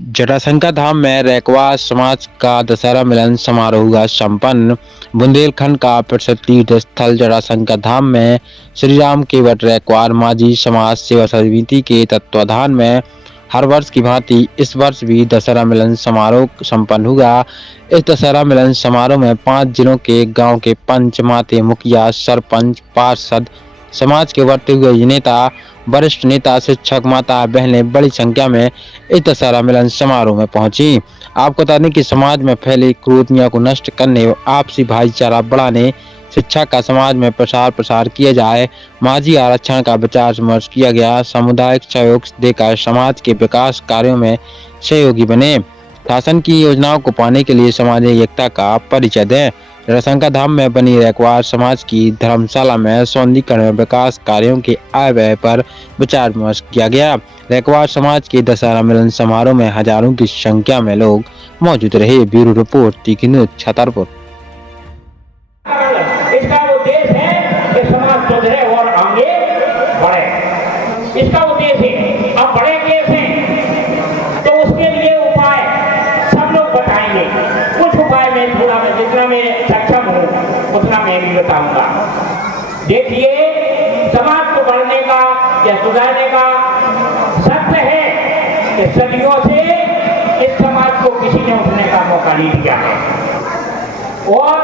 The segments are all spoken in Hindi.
जटाशंकर धाम में रैकवा समाज का दशहरा मिलन समारोह हुआ संपन्न। बुंदेलखंड का प्रसिद्ध तीर्थ स्थल जटाशंकर धाम में श्री राम केवट रैकवार माझी समाज सेवा समिति के तत्वाधान में हर वर्ष की भांति इस वर्ष भी दशहरा मिलन समारोह संपन्न हुआ। इस दशहरा मिलन समारोह में 5 जिलों के गांव के पंच, माते, मुखिया, सरपंच, पार्षद, समाज के बढ़ते हुए नेता, वरिष्ठ नेता, शिक्षक, माता बहनें बड़ी संख्या में इस दशहरा मिलन समारोह में पहुंची। आपको बता दें कि समाज में फैली कुरीतियों को नष्ट करने, आपसी भाईचारा बढ़ाने, शिक्षा का समाज में प्रसार किया जाए, माझी आरक्षण का विचार विमर्श किया गया, सामुदायिक सहयोग देकर समाज के विकास कार्यों में सहयोगी बने, शासन की योजनाओं को पाने के लिए सामाजिक एकता का परिचय दें। जटाशंकर धाम में बनी रैकवार समाज की धर्मशाला में सौंदर्यीकरण और विकास कार्यों के आय व्यय पर विचार विमर्श किया गया। रैकवार समाज के दशहरा मिलन समारोह में हजारों की संख्या में लोग मौजूद रहे। ब्यूरो रिपोर्ट, तीखी न्यूज, छतरपुर। इसका उद्देश्य है कि समाज सुधरे और आगे बढ़े। इसका उद्देश्य है। अब बढ़े कैसे, तो उसके लिए उपाय सब लोग बताएंगे। कुछ उपाय में थोड़ा मैं जितना मैं सक्षम हूँ उतना मैं भी बताऊंगा। देखिए, समाज को बढ़ने का या सुधारने का सत्य है कि सदियों से इस समाज को किसी ने उठने का मौका नहीं दिया है और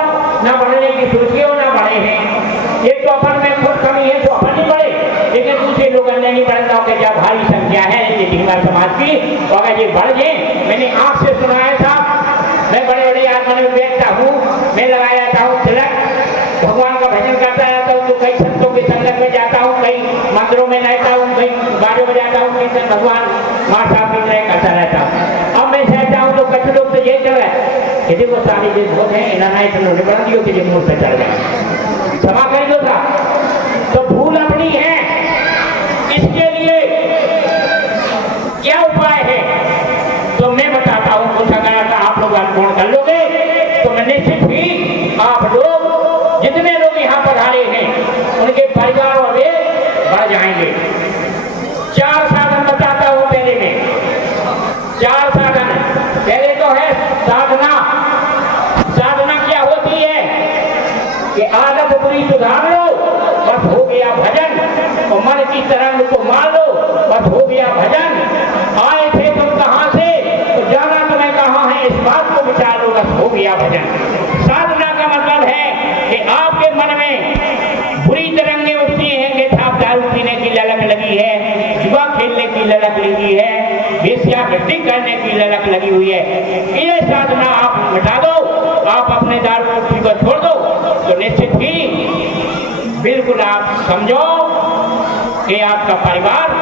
न बढ़ने की सोचिए न बढ़े हैं। एक तो अपन में खुद कमी है तो अपन नहीं बढ़े, लेकिन दूसरे लोग नहीं बढ़ता कि जब भारी संख्या है ये धीमा समाज की, तो अगर ये बढ़ जाए। मैंने आंख से सुना है साहब, मैं बड़े बड़े आत्मा में बैठता हूँ, मैं लगाया जाता हूँ तिलक, भगवान का भजन करता रहता हूँ, तो कई संतों के संगत में जाता हूँ, कई मंदिरों में रहता हूँ, कई गाड़ियों में जाता हूँ, कीर्तन भगवान माँ साहब की तरह करता रहता हूँ। अब मैं सहता हूँ तो कुछ लोग तो ये चल रहा है कि देखो सारी जो भोग है इन्होंने निबंधियों के लिए मुंह पे चढ़ जाए, क्षमा कर दो साहब। तो भूल अपनी है, इसके लिए क्या उपाय है तो मैं बताता हूँ। कुछ अगर आप लोग पूर्ण कर लोगे तो मैं निश्चित ही आप लोग जितने लोग यहाँ पर आ रहे हैं उनके परिवार और वे बढ़ जाएंगे। 4 साधन बताता हूँ। पहले में 4 साधन। पहले तो है साधना। साधना क्या होती है कि आदत बुरी सुधार लो, बस हो गया भजन। और मन की तरंग को मार लो, बस हो गया भजन। आए थे तुम कहां से, तो जाना तुम्हें कहां है, इस बात को विचार लो, बस हो गया भजन। साधना का मतलब है कि आपके मन में बुरी तरंगें उठती हैं कि आप दारू पीने की ललक लगी है, जुआ खेलने की ललक लगी है, वेश्यावृत्ति करने की ललक लगी हुई है। ये साधना आप मिटा दो, आप अपने दारू को छोड़ दो, तो निश्चित ही बिल्कुल आप समझो कि आपका परिवार,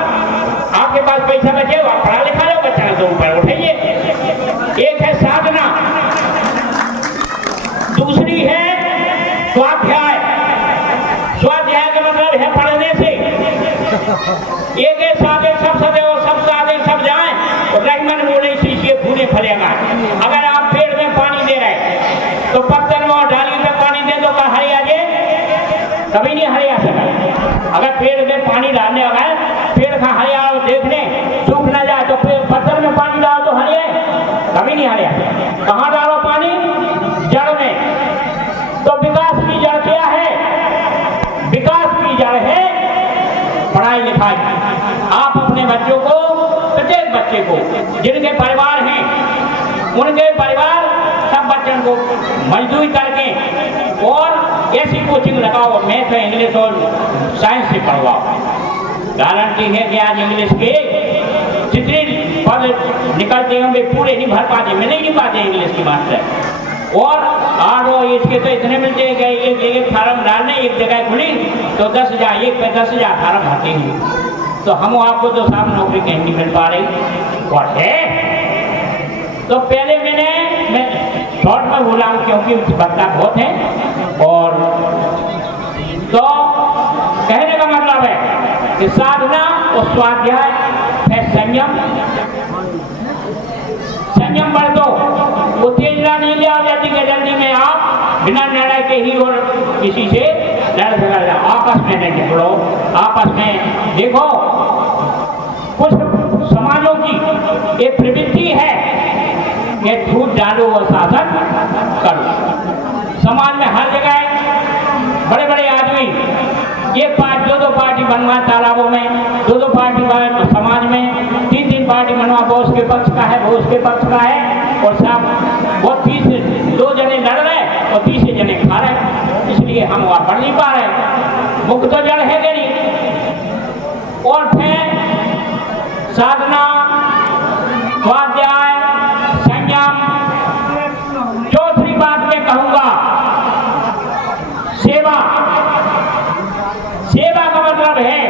आपके पास पैसा बचे, आप पढ़ा लिखा लो, बच्चा तो ऊपर उठाइए। एक है साधना। दूसरी है स्वाध्याय। स्वाध्याय का मतलब है पढ़ने से। एक साधे सब सदे और सब साधे सब जाए, रहीमन बोले सीखिए भूले फलेगा। अगर आप पेड़ में पानी दे रहे तो पत्थर में और डाली में पानी दे दो, का हरिया जे कभी नहीं हरिया सका। अगर पेड़ में पानी डालने लगा, पेड़ का हरिया देख ले, सूख ना जाए तो पत्थर में पानी डालो तो हरिया, कभी नहीं हरिया। कहाँ डालो पानी? जड़ में। तो विकास की जड़ क्या है? विकास की जड़ है पढ़ाई लिखाई। आप अपने बच्चों को, प्रत्येक बच्चे को, जिनके परिवार हैं उनके परिवार सब बच्चों को मजदूरी करके और ऐसी कोचिंग लगाओ, मैथ, इंग्लिश और साइंस से पढ़वाओ। गारंटी है कि आज इंग्लिश के जितने पद निकलते होंगे पूरे नहीं भर पाते, मिल ही नहीं पाते इंग्लिश की मास्टर। और इसके तो इतने मिलते हैं कि एक फार्म डालने एक जगह खुली तो 10,000, एक पे 10,000 फार्म भरते हैं। तो हम आपको तो साहब नौकरी कहीं नहीं मिल पा रही और है। तो पहले मैं शॉर्ट में बोला हूँ क्योंकि बच्चा बहुत है। और तो कहने का मतलब है कि साधना और स्वाध्याय है संयम। संयम बढ़ दो, उत्तेजना नहीं ले आओ जल्दी के जल्दी में। आप बिना निर्णय के ही और किसी से लड़ झगड़ जाओ, आपस में नहीं झगड़ो, आपस में देखो। कुछ समाजों की एक प्रवृत्ति है कि छूट डालो और शासन करो। समाज में हर जगह बड़े बड़े आदमी एक पार्टी दो पार्टी बनवा, तालाबों में दो पार्टी समाज में तीन पार्टी बनवा, वो उसके पक्ष का है, वो उसके पक्ष का है, और सब वो 2 जने लड़ रहे और 30 जने खा रहे। इसलिए हम वहां बढ़ नहीं पा रहे, मुख तो जड़ है नहीं। और फिर साधना, स्वाध्याय, संयम। चौथी बात मैं कहूंगा सेवा। सेवा का मतलब है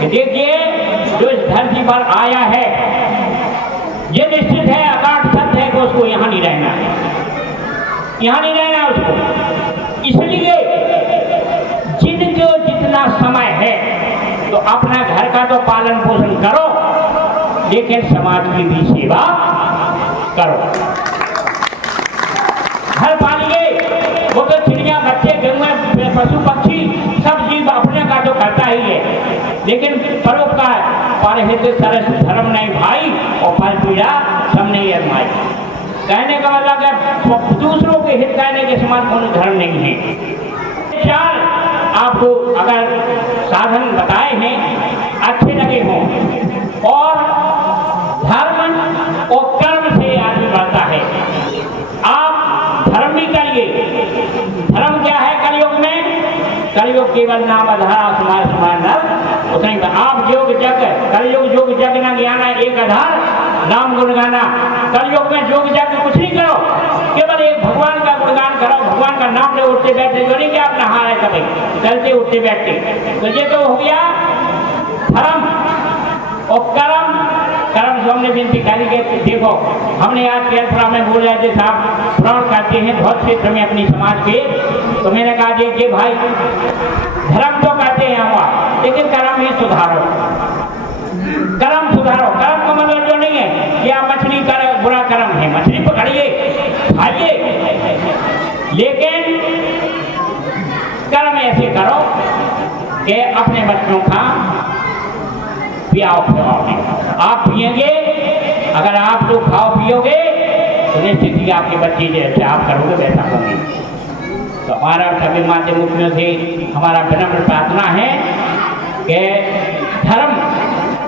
कि देखिए जो इस धरती पर आया है ये निश्चित है, अकाट सत्य है कि उसको यहां नहीं रहना, यहां नहीं रहना उसको। इसलिए जिनको जितना समय है तो अपना घर का तो पालन पोषण करो, लेकिन समाज की भी सेवा करो। घर पालिए, वो तो चिड़िया, बच्चे, गेहूं, पशु पक्षी सब जीव अपने का तो करता ही है, लेकिन परोपकार परहित सरस धर्म नहीं भाई, और फल पीड़ा सब नहीं अजमाई। कहने का मतलब है दूसरों के हित कहने के समान कोई धर्म नहीं है। 4 आपको अगर साधन बताए हैं अच्छे लगे हों, और धर्म और कर्म से आदमी बढ़ता है। आप धर्म भी करिए। धर्म क्या है कलयुग में? कलयुग केवल नाम आधार समान आप योग जग, कलयुग योग जग न ज्ञाना एक आधार नाम गुण गाना। कलयुग में योग जग कुछ नहीं करो, केवल एक भगवान का गुणगान करो, भगवान का नाम ले उठते बैठते, जो नहीं कि आप नहा रहे कभी चलते उठते बैठते, तो ये तो हो गया धर्म। और कर्म, कर्म जो हमने विनती करी के देखो, हमने आज केरपुरा में बोल रहे थे साहब प्रण करते हैं बहुत क्षेत्र में अपनी समाज के, तो मैंने कहा देखिए भाई धर्म तो करते हैं हम, लेकिन कर्म ही सुधारो, कर्म सुधारो। कर्म का मतलब जो नहीं है कि आप मछली कर बुरा कर्म है, मछली पकड़िए खाइए, लेकिन कर्म ऐसे करो कि अपने बच्चों का पियाओ खिलाओ। आप पिएंगे, अगर आप लोग खाओ पियोगे तो निश्चित ही आपके बच्चे जैसे आप करोगे वैसा होंगे। तो हमारा सभी माध्यमों से हमारा विनम्र प्रार्थना है कि धर्म,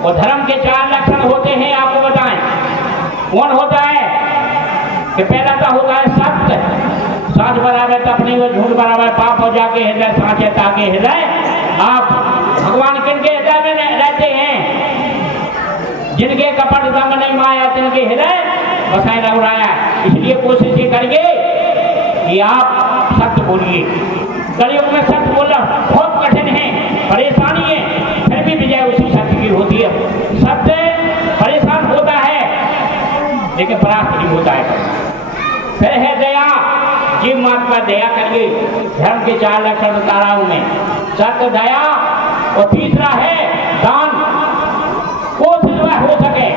और धर्म के 4 लक्षण होते हैं, आपको बताएं कौन होता है? कि पहला तो होता है सत्य, साँच बराबर तपनी वो झूठ बराबर पाप हो जाके हृदय सांचे ताके हृदय। आप भगवान किनके हृदय में रहते हैं? जिनके कपट दम नहीं माया तिनके हृदय बसाए रघुराया। इसलिए कोशिश ये करिए कि आप सत्य बोलिए। कलयुग में सत्य बोलना बहुत कठिन है, परेशानी है, फिर भी विजय उसी सत्य की होती है। सत्य परेशान होता है लेकिन परास्त नहीं होता है। फिर है दया, जीव मात्र पर दया करिए। धर्म के 4 लक्षण बता रहा हूं मैं, सत्य, दया, और तीसरा है दान। कोशिश हो सके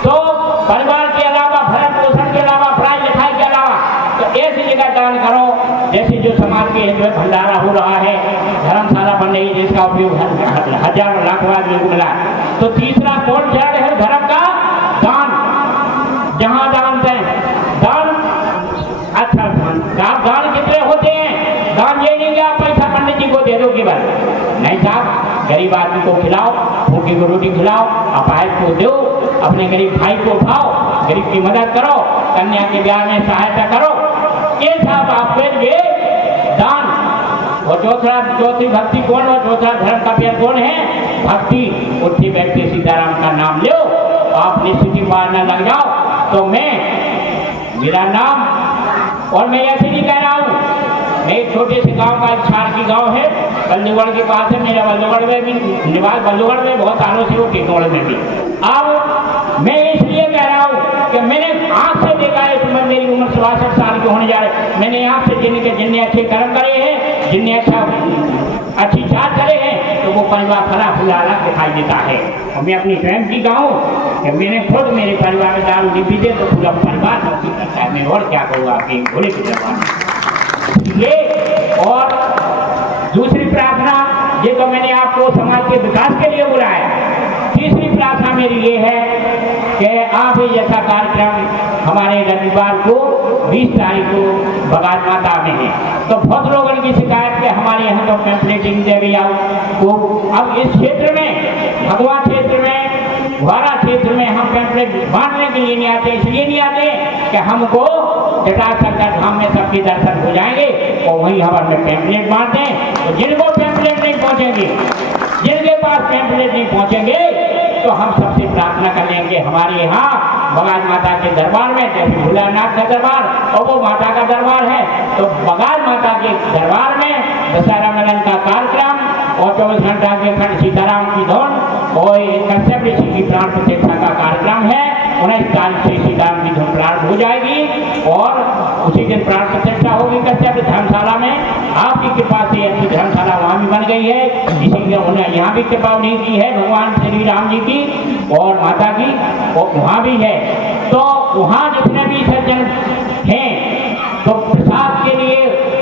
तो परिवार के अलावा, भरण पोषण के अलावा, पढ़ाई लिखाई के अलावा, तो ऐसी जगह दान करो जैसे जो समाज के जो भंडारा हो रहा है, धर्मशाला बन रही है जिसका उपयोग हजारों लाखों आदमियों को मिला। तो तीसरा कौन जड़ है धर्म का? दान। जहां दान दें, दान अच्छा दान। दान कितने होते हैं? दान ये नहीं कि आप पैसा पंडित जी को दे दो केवल, नहीं साहब, गरीब आदमी को खिलाओ, भूखे को रोटी खिलाओ, अपाहिज को दो, अपने गरीब भाई को उठाओ, गरीब की मदद करो, कन्या के ब्याह में सहायता करो, ये सब आपके लिए दान। और चौथी भक्ति कौन? और चौथा धर्म का पेड़ कौन है? भक्ति। उठते बैठते सीताराम का नाम लो, आप निश्चित पार न लग जाओ। तो मेरा नाम, और मैं ऐसे नहीं कह रहा हूँ, मैं एक छोटे से गांव का छार की गांव है, बल्लूगढ़ के पास है, मेरा बल्लूगढ़ में भी निवास, बल्लूगढ़ में बहुत सालों से, वो टिटोड़ में भी। अब मैं इसलिए कह रहा हूँ कि मैंने आंख से देखा है, उम्र मेरी उम्र 67 साल की होने जा रही, मैंने आंख से जिनने अच्छे कर्म करे हैं, जिनने अच्छी जात करे हैं, तो वो परिवार फला फूला अलग दिखाई देता है। और मैं अपनी स्वयं की गाँव कि मैंने खुद मेरे परिवार में दारू दी दे तो पूरा परिवार भक्ति करता है। मैं और क्या करूँ आपके भोले की जवान ये। और दूसरी प्रार्थना, ये तो मैंने आपको समाज के विकास के लिए बुलाया। तीसरी प्रार्थना मेरी ये है कि आप ही जैसा कार्यक्रम हमारे रविवार को 20 तारीख को बगान माता में है। तो बहुत लोगों की शिकायत के हमारे यहाँ तो पैम्पलेटिंग दे गई आपको। अब इस क्षेत्र में, भगवान क्षेत्र में, वारा क्षेत्र में हम पैम्पलेट बांटने के लिए नहीं आते, इसलिए नहीं आते कि हमको जटाशंकर धाम में सबके दर्शन हो जाएंगे और वहीं हमारे में पैम्पलेट बांटते हैं। तो जिनको पैम्पलेट नहीं पहुंचेंगे, जिनके पास पैम्पलेट नहीं पहुंचेंगे, तो हम सबसे प्रार्थना कर लेंगे हमारे यहाँ बगान माता के दरबार में, जैसे भोलानाथ का दरबार और वो माता का दरबार है, तो बगान माता के दरबार में दशहरा मिलन का कार्यक्रम और 24 घंटा के खंड सीताराम की धुन और कश्यप ऋषि की प्राण प्रतिष्ठा का कार्यक्रम है। 19 तारीख से सीताराम की धुन प्रारंभ हो जाएगी और उसी दिन प्राण प्रतिष्ठा होगी कश्यप धर्मशाला में। आपकी कृपा से अच्छी धर्मशाला वहाँ भी बन गई है, इसीलिए उन्हें यहाँ भी कृपा उन्हीं की है, भगवान श्री राम जी की और माता की, और वहाँ भी है। तो वहाँ जितने भी सज्जन हैं तो प्रसाद के लिए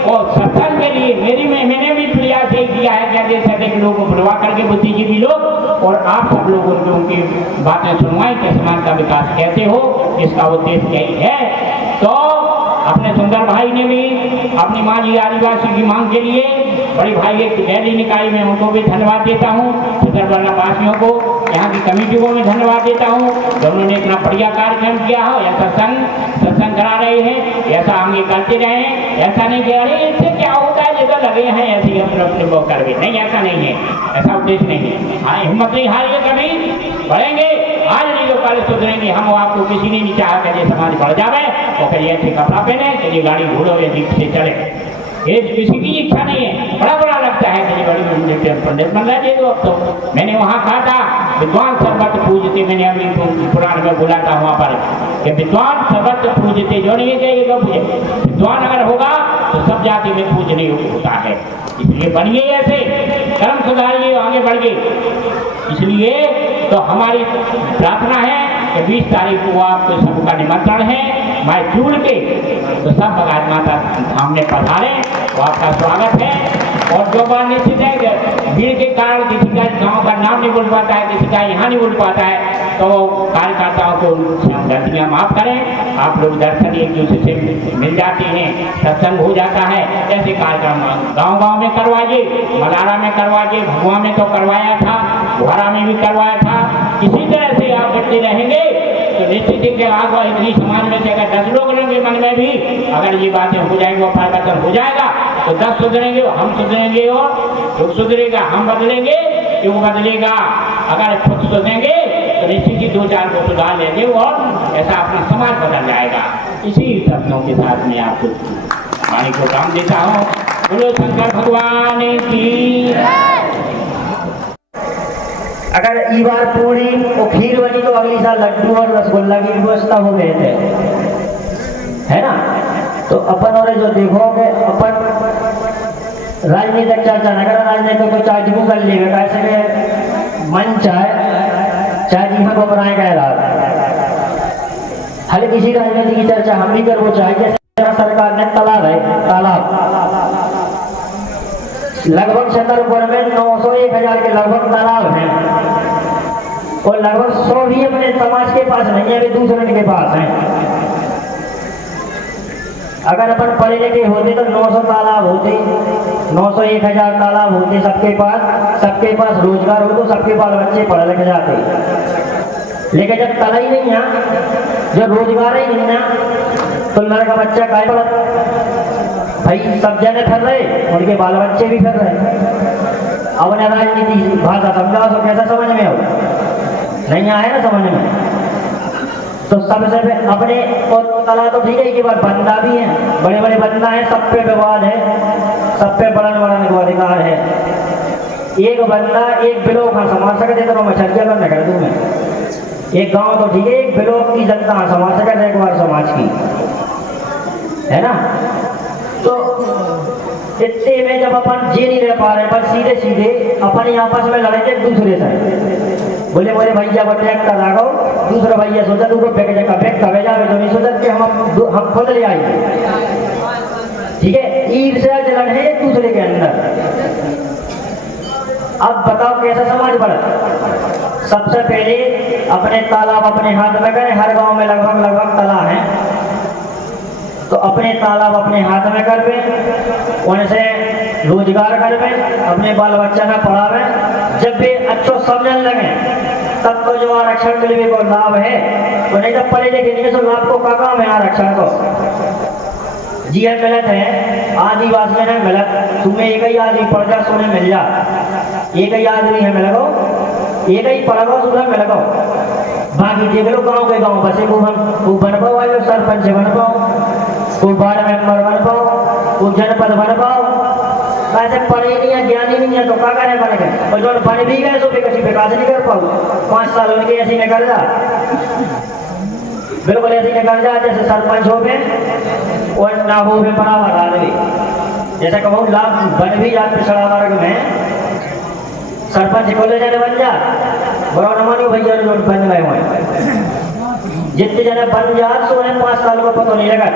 और सत्संग के लिए मैंने भी प्रयास किया है कि अधिक से अधिक लोगों को बुलवा करके बुद्धिजीवी लोग और आप सब लोगों को उनकी बातें सुनवाएं कि समाज का विकास कैसे हो, इसका उद्देश्य यही है। तो अपने सुंदर भाई ने भी अपनी माँ जी आदिवासी की मांग के लिए बड़ी भाई एक गैली निकाय में उनको भी धन्यवाद देता हूँ, सुंदरबला वासियों को, यहाँ की कमेटी को मैं धन्यवाद देता हूँ जो उन्होंने इतना बढ़िया कार्यक्रम किया हो। ऐसा सत्संग करा रहे हैं, ऐसा आगे करते रहे, ऐसा नहीं कि अरे इससे क्या होता है जगह लगे हैं ऐसे हम अपने वो करके, नहीं ऐसा नहीं है, ऐसा उद्देश्य नहीं है। हाँ, हिम्मत नहीं हारिए, कभी बढ़ेंगे, आज नहीं तो कल सुधरेंगे। हम आपको किसी ने नहीं चाहा कि समाज बढ़ जाए और कहीं ऐसे कपड़ा पहने कि गाड़ी घोड़ो या जीप से चले, ये किसी की इच्छा नहीं है। बड़ा लगता है कि बड़ी पंडित बन रहा है। तो अब तो मैंने वहाँ कहा था विद्वान सर्वत्र पूजते, मैंने अभी पुराण में बोला था वहाँ पर कि विद्वान सर्वत्र पूजते, जो नहीं है पूजे, विद्वान अगर होगा तो सब जाति में पूजने होता है। इसलिए बनिए ऐसे, कर्म सुधारिए, आगे बढ़िए। इसलिए तो हमारी प्रार्थना है कि 20 तारीख को आपको सबका निमंत्रण है, मैं जुड़ के तो सब बगान माता धाम में पधारे, वो आपका स्वागत है। और जो बात निश्चित है कि भीड़ के कारण किसी का गाँव का नाम नहीं बोल पाता है, किसी का यहाँ नहीं बोल पाता है, तो कार्यकर्ताओं को गलतियाँ माफ करें। आप लोग दर्शन एक दूसरे से मिल जाते हैं, सत्संग हो जाता है। ऐसे कार्यक्रम गांव में करवाइए, मलारा में करवाइए, भगवा में तो करवाया था, घोड़ा में भी करवाया था। इसी तरह से आप बढ़ते रहेंगे तो निश्चित ही आगे इतनी समाज में से अगर 10 लोग रहेंगे मन में भी अगर ये बातें हो जाएंगी और परिवर्तन हो जाएगा तो 10 सुधरेंगे, हम सुधरेंगे और लोग सुधरेगा, हम बदलेंगे, क्यों बदलेगा। अगर खुद सुधरेंगे तो निश्चित ही 2-4 को सुधार लेंगे और ऐसा अपना समाज बदल जाएगा। इसी शब्दों के साथ में आपको वाणी को काम देता हूँ। बोलो शंकर भगवान की। अगर ई बार पूरी और खीर बनी तो अगली साल लड्डू और रसगुल्ला की व्यवस्था हो गए थे, है ना। तो अपन और जो देखोगे अपन राजनीतिक चर्चा न करा, राजनीतिक को चाहे जीव कर लेगा, कैसे के मन चाहे जी हम बनाए गए हर किसी राजनीति की चर्चा हम भी कर वो चाहे। जैसे सरकार ने तालाब लगभग छतरपुर में 900-1000 के लगभग तालाब हैं और लगभग 100 भी अपने समाज के पास नहीं है, वे दूसरे के पास हैं। अगर अपन पढ़े लिखे होते तो 900 तालाब होते, 900-1000 तालाब होते सबके पास रोजगार हो तो सबके बाल बच्चे पढ़ लिख जाते। लेकिन जब तला ही नहीं है, जब रोजगार ही नहीं है तो लड़का बच्चा काय पढ़ता भाई, सब जने फिर रहे, उनके बाल बच्चे भी फिर रहे। अब उन्हें राजनीति भाषा समझाओ तो कैसा समझ में हो, नहीं आया ना समझ में। तो सबसे अपने और तला तो ठीक है कि बार बंदा भी है, बड़े बड़े बंदा है, सब पे विवाद है, सब पे बढ़ने का अधिकार है। एक बंदा एक ब्लॉक हाँ संभाल सकते तो मैं छज्जा बंद कर दूँ मैं। एक गांव तो ठीक है, एक ब्लॉक की जनता हाँ संभाल सकते एक बार समाज की, है ना। तो इतने में जब अपन जी नहीं रह पा रहे, पर सीधे अपन आपस में लड़ेंगे एक दूसरे से। बोले भैया वो ट्रैक्टर आ गो, दूसरा भैया सोचा तू को फेंक जावे तो नहीं सोचा कि हम खुद ले आएंगे, ठीक है। ईर्ष्या जलन है एक दूसरे के अंदर। अब बताओ कैसा समाज बढ़ा। सबसे पहले अपने तालाब अपने हाथ में करें, हर गांव में लगभग तालाब है। तो अपने तालाब अपने हाथ में करवे, उनसे रोजगार करवे, अपने बाल बच्चा का पढ़ावे। जब भी अच्छो समझने लगे तब तो जो आरक्षण के लिए को लाभ है, तो नहीं तो पढ़े लिखे नहीं तो लाभ को का काम है आरक्षण को। जी है गलत है, आदिवासी है गलत, तुम्हें एक ही आदमी पढ़ जा सोने मिल जा, एक ही आदमी है मिल गो, एक ही पढ़ गो सुबह मिल गो। बाकी देख लो गाँव के गाँव बसे को बन पाओ, आयो सरपंच बन पाओ, कोई वार्ड मेंबर बन पाओ, कोई जनपद बन पाओ। ऐसे पढ़े नहीं है, ज्ञानी नहीं है तो क्या करे बन गए, और जो बन भी गए तो कभी विकास नहीं कर पाओ। 5 साल उनके ऐसे निकल जा, बिल्कुल ऐसे निकल जा जैसे सरपंच हो गए और ना हो गए बराबर आदमी। जैसे कहूँ लाभ बन भी जाते पिछड़ा वर्ग में, सरपंच कॉलेज बन जा, बड़ा न मानो भैया जो बन गए हुए, जितने जने बन जा तो उन्हें 5 साल को पता नहीं लगा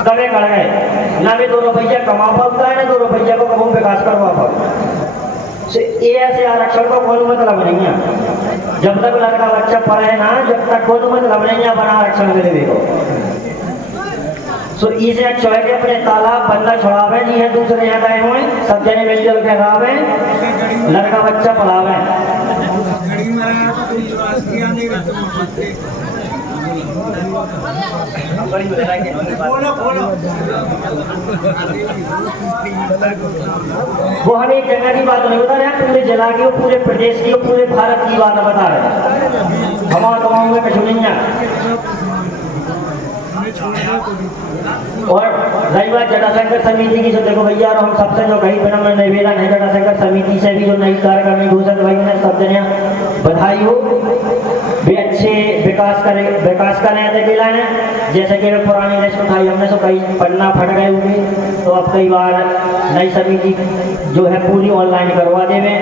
कभी कर गए ना भी 2 रुपया कमा पाता है, ना 2 रुपया को कभी विकास करवा पाओ। ये ऐसे आरक्षण को कोई मतलब नहीं है। जब तक लड़का बच्चा पढ़े ना, जब तक कोई मतलब नहीं है बना आरक्षण के लिए को। सो इसे अच्छा है कि अपने तालाब बंदा छुड़ावे, जी है दूसरे यहाँ गए हुए सब जने मिलजुल के गावे, लड़का बच्चा पढ़ावे। वो हम एक जगह की बात नहीं बता रहे, पूरे जिला की, पूरे प्रदेश की, पूरे भारत की बात बता रहे। हमारा तमाम में कछु नहीं है। और रही बात जटाशंकर समिति की, जो देखो भैया हम सबसे जो कहीं बिना में निवेदन है जटाशंकर समिति से भी जो नई कार्य करने घोषित भाई ने सब जने बधाई हो, भी अच्छे विकास करें है। जैसे कि पुरानी लिस्ट उठाई हमने तो कई पन्ना फट गए होंगे, तो अब कई बार नई समिति जो है पूरी ऑनलाइन करवा देवे,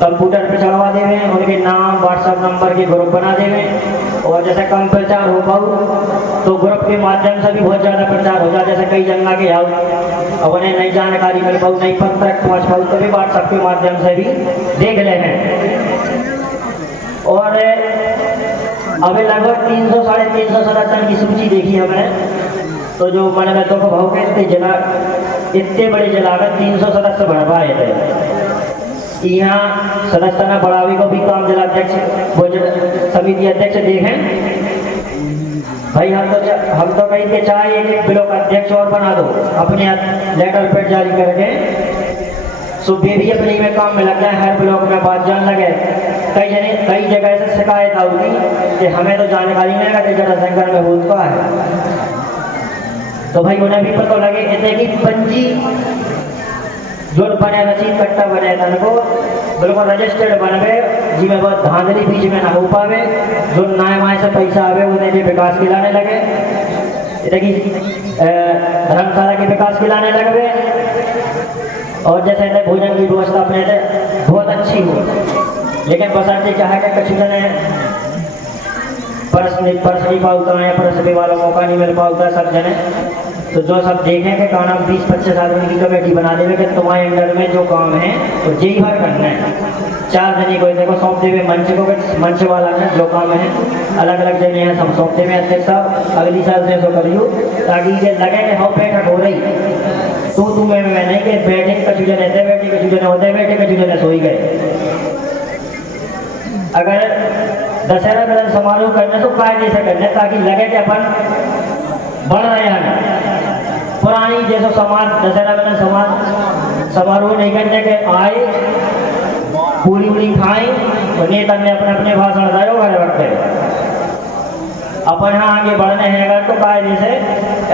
कंप्यूटर पे चढ़वा देवे, उनके नाम व्हाट्सएप नंबर के ग्रुप बना देवे, और जैसे कम प्रचार हो पाऊ तो ग्रुप के माध्यम से भी बहुत ज़्यादा प्रचार हो जाए। जैसे कई जगह के आओ अब उन्हें नई जानकारी मिल पाऊ, नई पत्र पहुँच पाऊ, तो भी व्हाट्सएप के माध्यम से भी देख ले हैं। और अभी लगभग 300 साढ़े 300 सदस्यों की सूची देखी हमने, तो जो मन में तो भाव के इतने बड़े जिला में 300 सदस्य बढ़ पाए थे। यहाँ सदस्य न बढ़ावे को भी काम जिला अध्यक्ष समिति अध्यक्ष देखें भाई, हम तो कहीं के चाहे एक ब्लॉक अध्यक्ष और बना दो, अपने लेटर पेड जारी करके सुबह भी अपने में काम में लग जाए, हर ब्लॉक में बात जान लगे। कई जगह से शिकायत आऊगी कि हमें तो जानकारी नहीं है कि जटाशंकर में हो चुका है, तो भाई उन्हें भी पता लगे इतने की पंजी जो बने रसीद कट्टा बने तन को बिल्कुल रजिस्टर्ड बनवे, जिसमें बहुत धांधली बीच में ना हो पावे, जो नाय माए से पैसा आवे उन्हें भी विकास खिलाने लगे, धर्मशाला के विकास खिलाने लगे। और जैसे भोजन की व्यवस्था अपने से बहुत अच्छी हो, लेकिन बसंती क्या है कि कछु जने परस नहीं पाता है, परस वाला मौका नहीं मिल पाता सब जने, तो जो सब देखें कि काम 20-25 आदमी की कमेटी बना देवे कि तुम्हारे अंडर में जो काम है तो जी भर करना है। 4 जने को देखो सौंप देवे, मंच वाला ने जो काम है अलग अलग जने हैं सब सौंप देवे अध्यक्ष साहब, अगली साल से ऐसा करियो ताकि ये लगे कि हाँ बैठक हो रही, तू मैं नहीं कि बैठे कछु जने थे, बैठे कछु जने होते, बैठे कछु जने सोई गए। अगर दशहरा मिलन समारोह करने तो कायदे से करने, ताकि लगे कि अपन बढ़ रहे हैं। पुरानी जैसे समाज दशहरा मिलन समारोह नहीं करने के आए, पूरी खाई और नेता ने अपने अपने भाषण दिए घर रखते, अपन यहाँ आगे बढ़ने हैं अगर तो कायदे से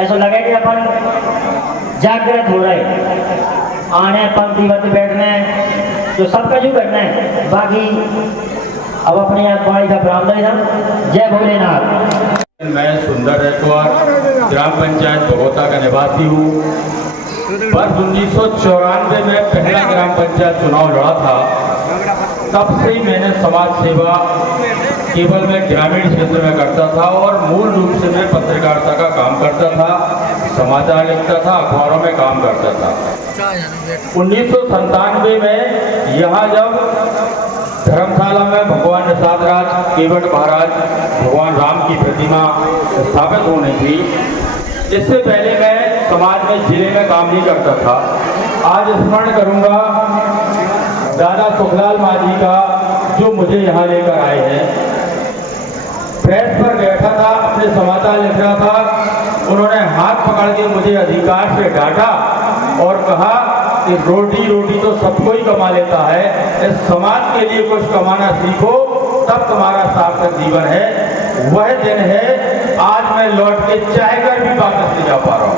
ऐसा लगे कि अपन जागृत हो रहे, आने पंक्तिबद्ध बैठने तो सब कुछ करना है। बाकी अब अपने आप बाड़ी का ब्राह्मण है। जय भोलेनाथ। मैं सुंदर रैकवार ग्राम पंचायत भगोता का निवासी हूँ। वर्ष 1994 में पहला ग्राम पंचायत चुनाव लड़ा था, तब से ही मैंने समाज सेवा केवल मैं ग्रामीण क्षेत्र में करता था और मूल रूप से मैं पत्रकारिता का काम करता था, समाचार लिखता था, अखबारों में काम करता था। 1997 में यहाँ जब धर्मशाला में भगवान निषाद राज केवट महाराज भगवान राम की प्रतिमा स्थापित होनी थी, इससे पहले मैं समाज में जिले में काम नहीं करता था। आज स्मरण करूंगा दादा सुखलाल मांझी का, जो मुझे यहाँ लेकर आए हैं। प्रेस पर बैठा था, अपने समाचार लिख रहा था, उन्होंने हाथ पकड़ के मुझे अधिकार से डांटा और कहा कि रोटी रोटी तो सबको ही कमा लेता है, इस समाज के लिए कुछ कमाना सीखो, तब तुम्हारा सार्थक जीवन है। वह दिन है, आज मैं लौट के चाहकर भी वापस नहीं जा पा रहा हूँ।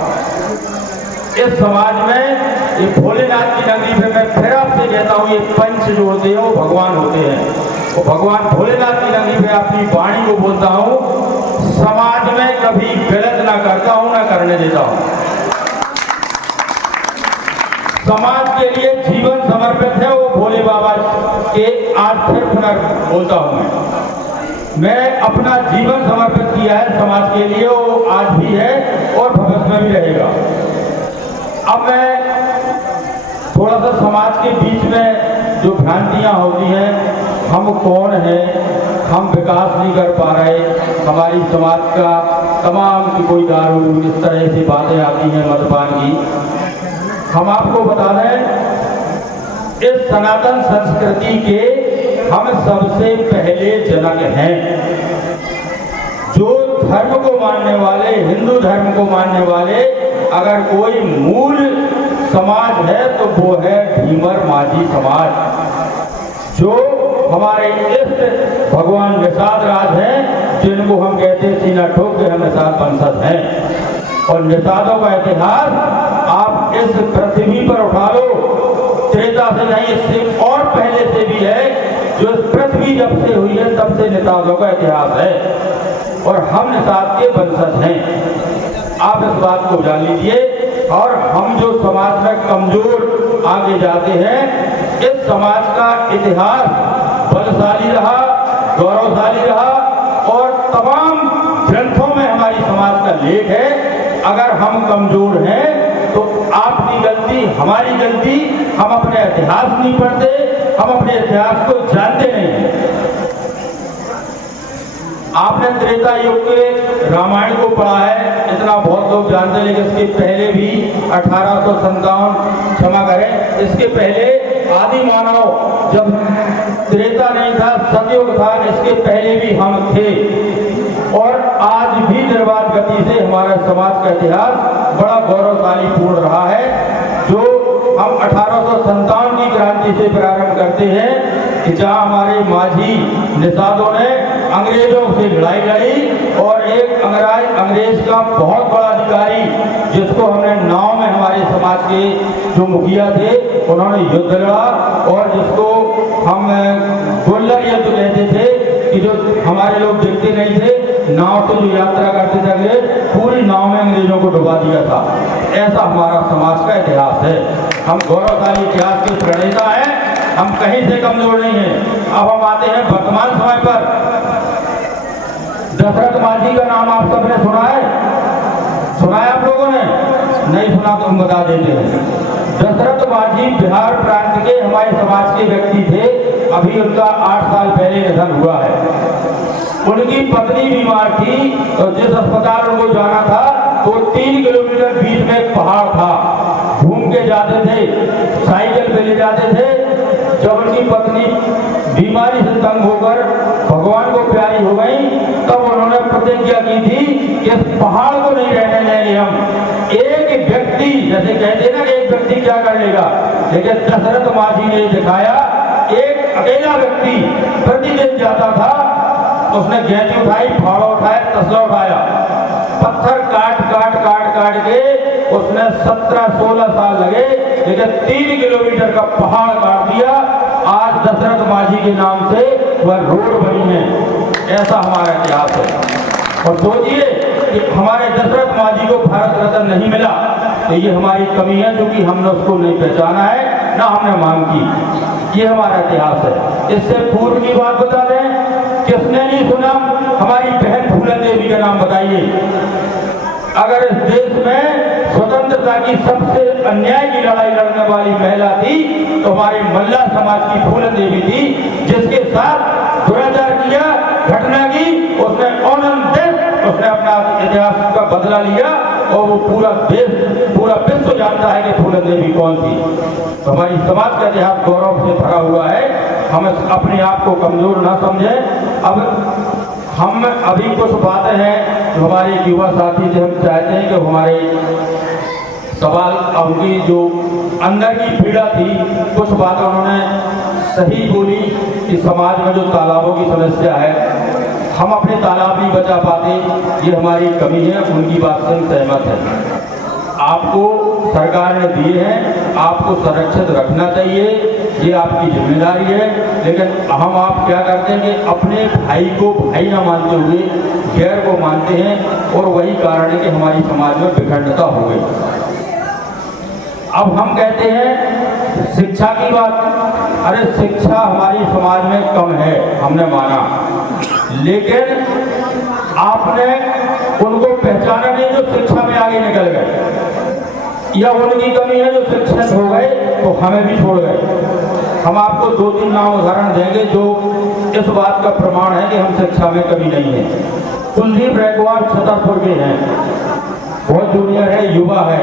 इस समाज में ये भोलेनाथ की नगरी में मैं फिर आपसे कहता हूँ, ये पंच जो होते हैं वो भगवान होते हैं। वो भगवान भोलेनाथ की नगरी में अपनी वाणी को बोलता हूँ, समाज में कभी गलत ना करता हूँ, ना करने देता हूँ। समाज के लिए जीवन समर्पित है वो भोले बाबा के आज फिर बोलता हूँ। मैं अपना जीवन समर्पित किया है समाज के लिए, वो आज भी है और भविष्य में भी रहेगा। अब मैं थोड़ा सा समाज के बीच में जो भ्रांतियां होती हैं, हम कौन हैं, हम विकास नहीं कर पा रहे, हमारी समाज का तमाम की कोई दारू, इस तरह से बातें आती हैं मद्यपान की। हम आपको बता दें, इस सनातन संस्कृति के हम सबसे पहले जनक हैं। जो धर्म को मानने वाले, हिंदू धर्म को मानने वाले, अगर कोई मूल समाज है तो वो है भीमर माझी समाज। जो हमारे इष्ट भगवान निषाद राज हैं, जिनको हम कहते हैं सीना ठोक के हम निषाद वंशज हैं। और निषादों का इतिहास आप इस पृथ्वी पर उठा लो, त्रेता से नहीं, इससे और पहले से भी है। जो पृथ्वी जब से हुई है तब से निषादों का इतिहास है और हम निषाद के वंशज हैं। आप इस बात को जान लीजिए। और हम जो समाज में कमजोर आगे जाते हैं, इस समाज का इतिहास बलशाली रहा, गौरवशाली रहा और तमाम ग्रंथों में हमारी समाज का लेख है। अगर हम कमजोर हैं तो आपकी गलती, हमारी गलती, हम अपने इतिहास नहीं पढ़ते, हम अपने इतिहास को जानते नहीं। आपने त्रेता युग के रामायण को पढ़ा है, इतना बहुत लोग जानते हैं, लेकिन इसके पहले भी 1857, क्षमा करें, इसके पहले आदि मानव जब त्रेता नहीं था, सतयुग था, इसके पहले भी हम थे। और आज भी निर्बाध गति से हमारा समाज का इतिहास बड़ा गौरवशाली पूर्ण रहा है। जो हम 1857 की क्रांति से प्रारंभ करते हैं कि जहां हमारे माझी निषादों ने अंग्रेजों से लड़ाई लड़ी और एक अंग्रेज का बहुत बड़ा अधिकारी, जिसको हमने नाव में हमारे समाज के जो मुखिया थे उन्होंने युद्ध लड़ा और जिसको हम गोल्लर युद्ध कहते थे, कि जो हमारे लोग देखते नहीं थे, नाव से जो यात्रा करते थे अंग्रेज, पूरी नाव में अंग्रेजों को डुबा दिया था। ऐसा हमारा समाज का इतिहास है। हम गौरवशाली इतिहास के प्रणेता हैं, हम कहीं से कमजोर नहीं हैं। अब हम आते हैं वर्तमान समय पर। दशरथ माझी का नाम आप सबने सुना है? सुना है आप लोगों ने? नहीं सुना तो हम बता देते हैं। दशरथ माझी बिहार प्रांत के हमारे समाज के व्यक्ति थे। अभी उनका 8 साल पहले निधन हुआ है। उनकी पत्नी बीमार थी और जिस अस्पताल उनको जाना था वो 3 किलोमीटर बीच में एक पहाड़ था। घूम के जाते थे, साइकिल पे ले जाते थे। जब उनकी पत्नी बीमारी से तंग होकर भगवान को प्यारी हो गई, तब उन्होंने प्रतिज्ञा की थी कि इस पहाड़ को नहीं रहने देंगे हम। एक व्यक्ति, जैसे कहते ना कि एक व्यक्ति क्या कर लेगा, लेकिन दशरथ माझी ने दिखाया। एक अकेला व्यक्ति प्रतिदिन जाता था, उसने गेंदी उठाई, फावड़ा उठाया, तसला उठाया, पत्थर काट काट काट काट के उसने 17-16 साल लगे, लेकिन 3 किलोमीटर का पहाड़ काट दिया। आज दशरथ माझी के नाम से वह रोड बनी है। ऐसा हमारा इतिहास है। और सोचिए कि हमारे दशरथ माझी को भारत रत्न नहीं मिला, तो ये हमारी कमी है, जो कि हमने उसको नहीं पहचाना है, ना हमने मांग की। ये हमारा इतिहास है। इससे पूर्व की बात बता दें, किसने नहीं सुना हमारी बहन फूलन देवी का नाम बताइए। अगर इस देश में स्वतंत्रता की सबसे अन्याय की लड़ाई लड़ने वाली महिला थी तो हमारे मल्ला समाज की फूलन देवी थी, जिसके साथ दुराचार किया, घटना की, उसने ऑन एंड डेथ उसने अपना इतिहास का बदला लिया और वो पूरा देश, पूरा विश्व जानता है कि फूलन देवी कौन थी। तो हमारी समाज का इतिहास गौरव से भरा हुआ है। हम अपने आप को कमजोर ना समझें। अब हम अभी कुछ बातें हैं जो हमारे युवा साथी से हम चाहते हैं कि हमारे सवाल, उनकी जो अंदर की पीड़ा थी, कुछ बातें उन्होंने सही बोली कि समाज में जो तालाबों की समस्या है, हम अपने तालाब नहीं बचा पाते, ये हमारी कमी है। उनकी बात से सहमत है। आपको सरकार ने दिए हैं, आपको संरक्षित रखना चाहिए, ये आपकी जिम्मेदारी है। लेकिन हम आप क्या करते हैं कि अपने भाई को भाई ना मानते हुए गैर को मानते हैं, और वही कारण है कि हमारी समाज में विखंडता हो गई। अब हम कहते हैं शिक्षा की बात, अरे शिक्षा हमारी समाज में कम है, हमने माना, लेकिन आपने उनको पहचाना नहीं जो शिक्षा में आगे निकल गए, या उनकी कमी है जो शिक्षित हो गए तो हमें भी छोड़ गए। हम आपको 2-3 नाम उदाहरण देंगे जो इस बात का प्रमाण है कि हम शिक्षा में कमी नहीं है। कुलदीप रैकवार छतरपुर के हैं, बहुत जूनियर है, युवा है।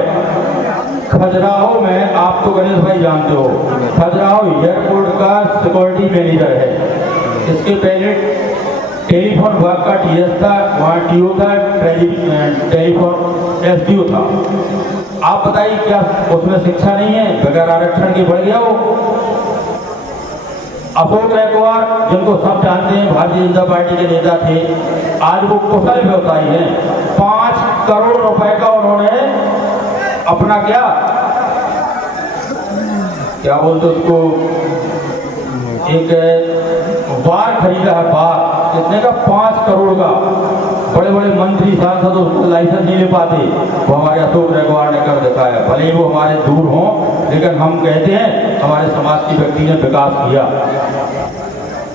खजुराहो में, आप तो गणेश भाई जानते हो, खजुराहो एयरपोर्ट का सिक्योरिटी मैनेजर है। इसके पहले टेलीफोन विभाग का टीएस था, वहाँ टीओ था, टेलीफोन एसडीओ था। आप बताइए क्या उसमें शिक्षा नहीं है? बगैर आरक्षण के बढ़ गया वो। अशोक रैकवार, जिनको सब जानते हैं, भारतीय जनता पार्टी के नेता थे, आज वो कुशल व्यवसायी हैं। 5 करोड़ रुपए का उन्होंने अपना क्या बोलते उसको, एक बार खरीदा है, बार कितने का? 5 करोड़ का। बड़े बड़े मंत्री सांसद उसको लाइसेंस नहीं ले पाते, वो हमारे अशोक रैकवार ने कर दिखाया। भले ही वो हमारे दूर हों, लेकिन हम कहते हैं हमारे समाज की व्यक्ति ने विकास किया।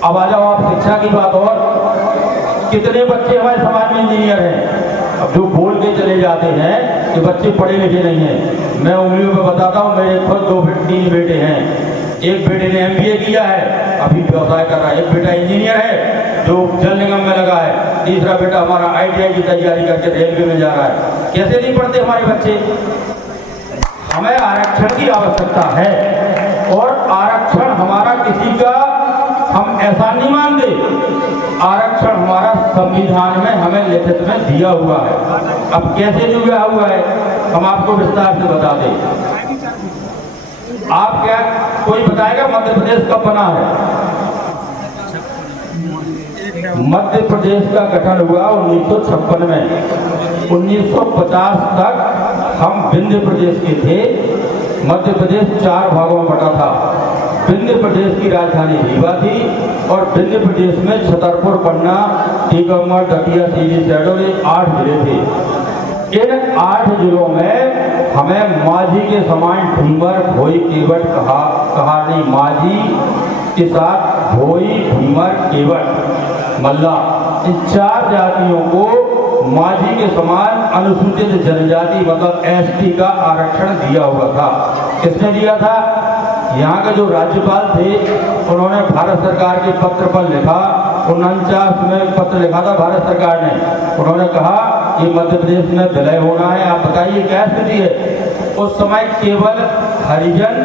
अब आ जाओ आप शिक्षा की बात, और कितने बच्चे हमारे समाज में इंजीनियर हैं। अब जो बोल के चले जाते हैं कि बच्चे पढ़े लिखे नहीं हैं, मैं उंगलियों पे बताता हूँ, मेरे खुद 2-3 बेटे हैं। एक बेटे ने MBA किया है, अभी व्यवसाय कर रहा है। एक बेटा इंजीनियर है जो जल निगम में लगा है। तीसरा बेटा हमारा ITI की तैयारी करके रेलवे में जा रहा है। कैसे नहीं पढ़ते हमारे बच्चे? हमें आरक्षण की आवश्यकता है, और आरक्षण हमारा किसी का हम ऐसा नहीं मानते। आरक्षण हमारा संविधान में हमें लिखित में दिया हुआ है। अब कैसे दिया हुआ है हम आपको विस्तार से बता दें। आप क्या, कोई बताएगा मध्य प्रदेश कब बना है? मध्य प्रदेश का गठन हुआ 1956 में। 1950 तक हम विंध्य प्रदेश के थे। मध्य प्रदेश 4 भागों में बटा था। विंध्य प्रदेश की राजधानी रीवा थी, और विंध्य प्रदेश में छतरपुर, पन्ना, टीकमगढ़, दतिया, सीधी, शहडोल, 8 जिले थे। इन 8 जिलों में हमें माझी के समान भीमर, भोई, केवट कहा नहीं। माझी के साथ भोई, भीमर, केवट, मल्ला, इन 4 जातियों को माझी के समान अनुसूचित जनजाति मतलब ST का आरक्षण दिया हुआ था। किसने दिया था? यहाँ के जो राज्यपाल थे, उन्होंने भारत सरकार के पत्र पर लिखा। 49 में पत्र लिखा था भारत सरकार ने। उन्होंने कहा कि मध्य प्रदेश में विलय होना है। आप बताइए क्या स्थिति है? उस समय केवल हरिजन,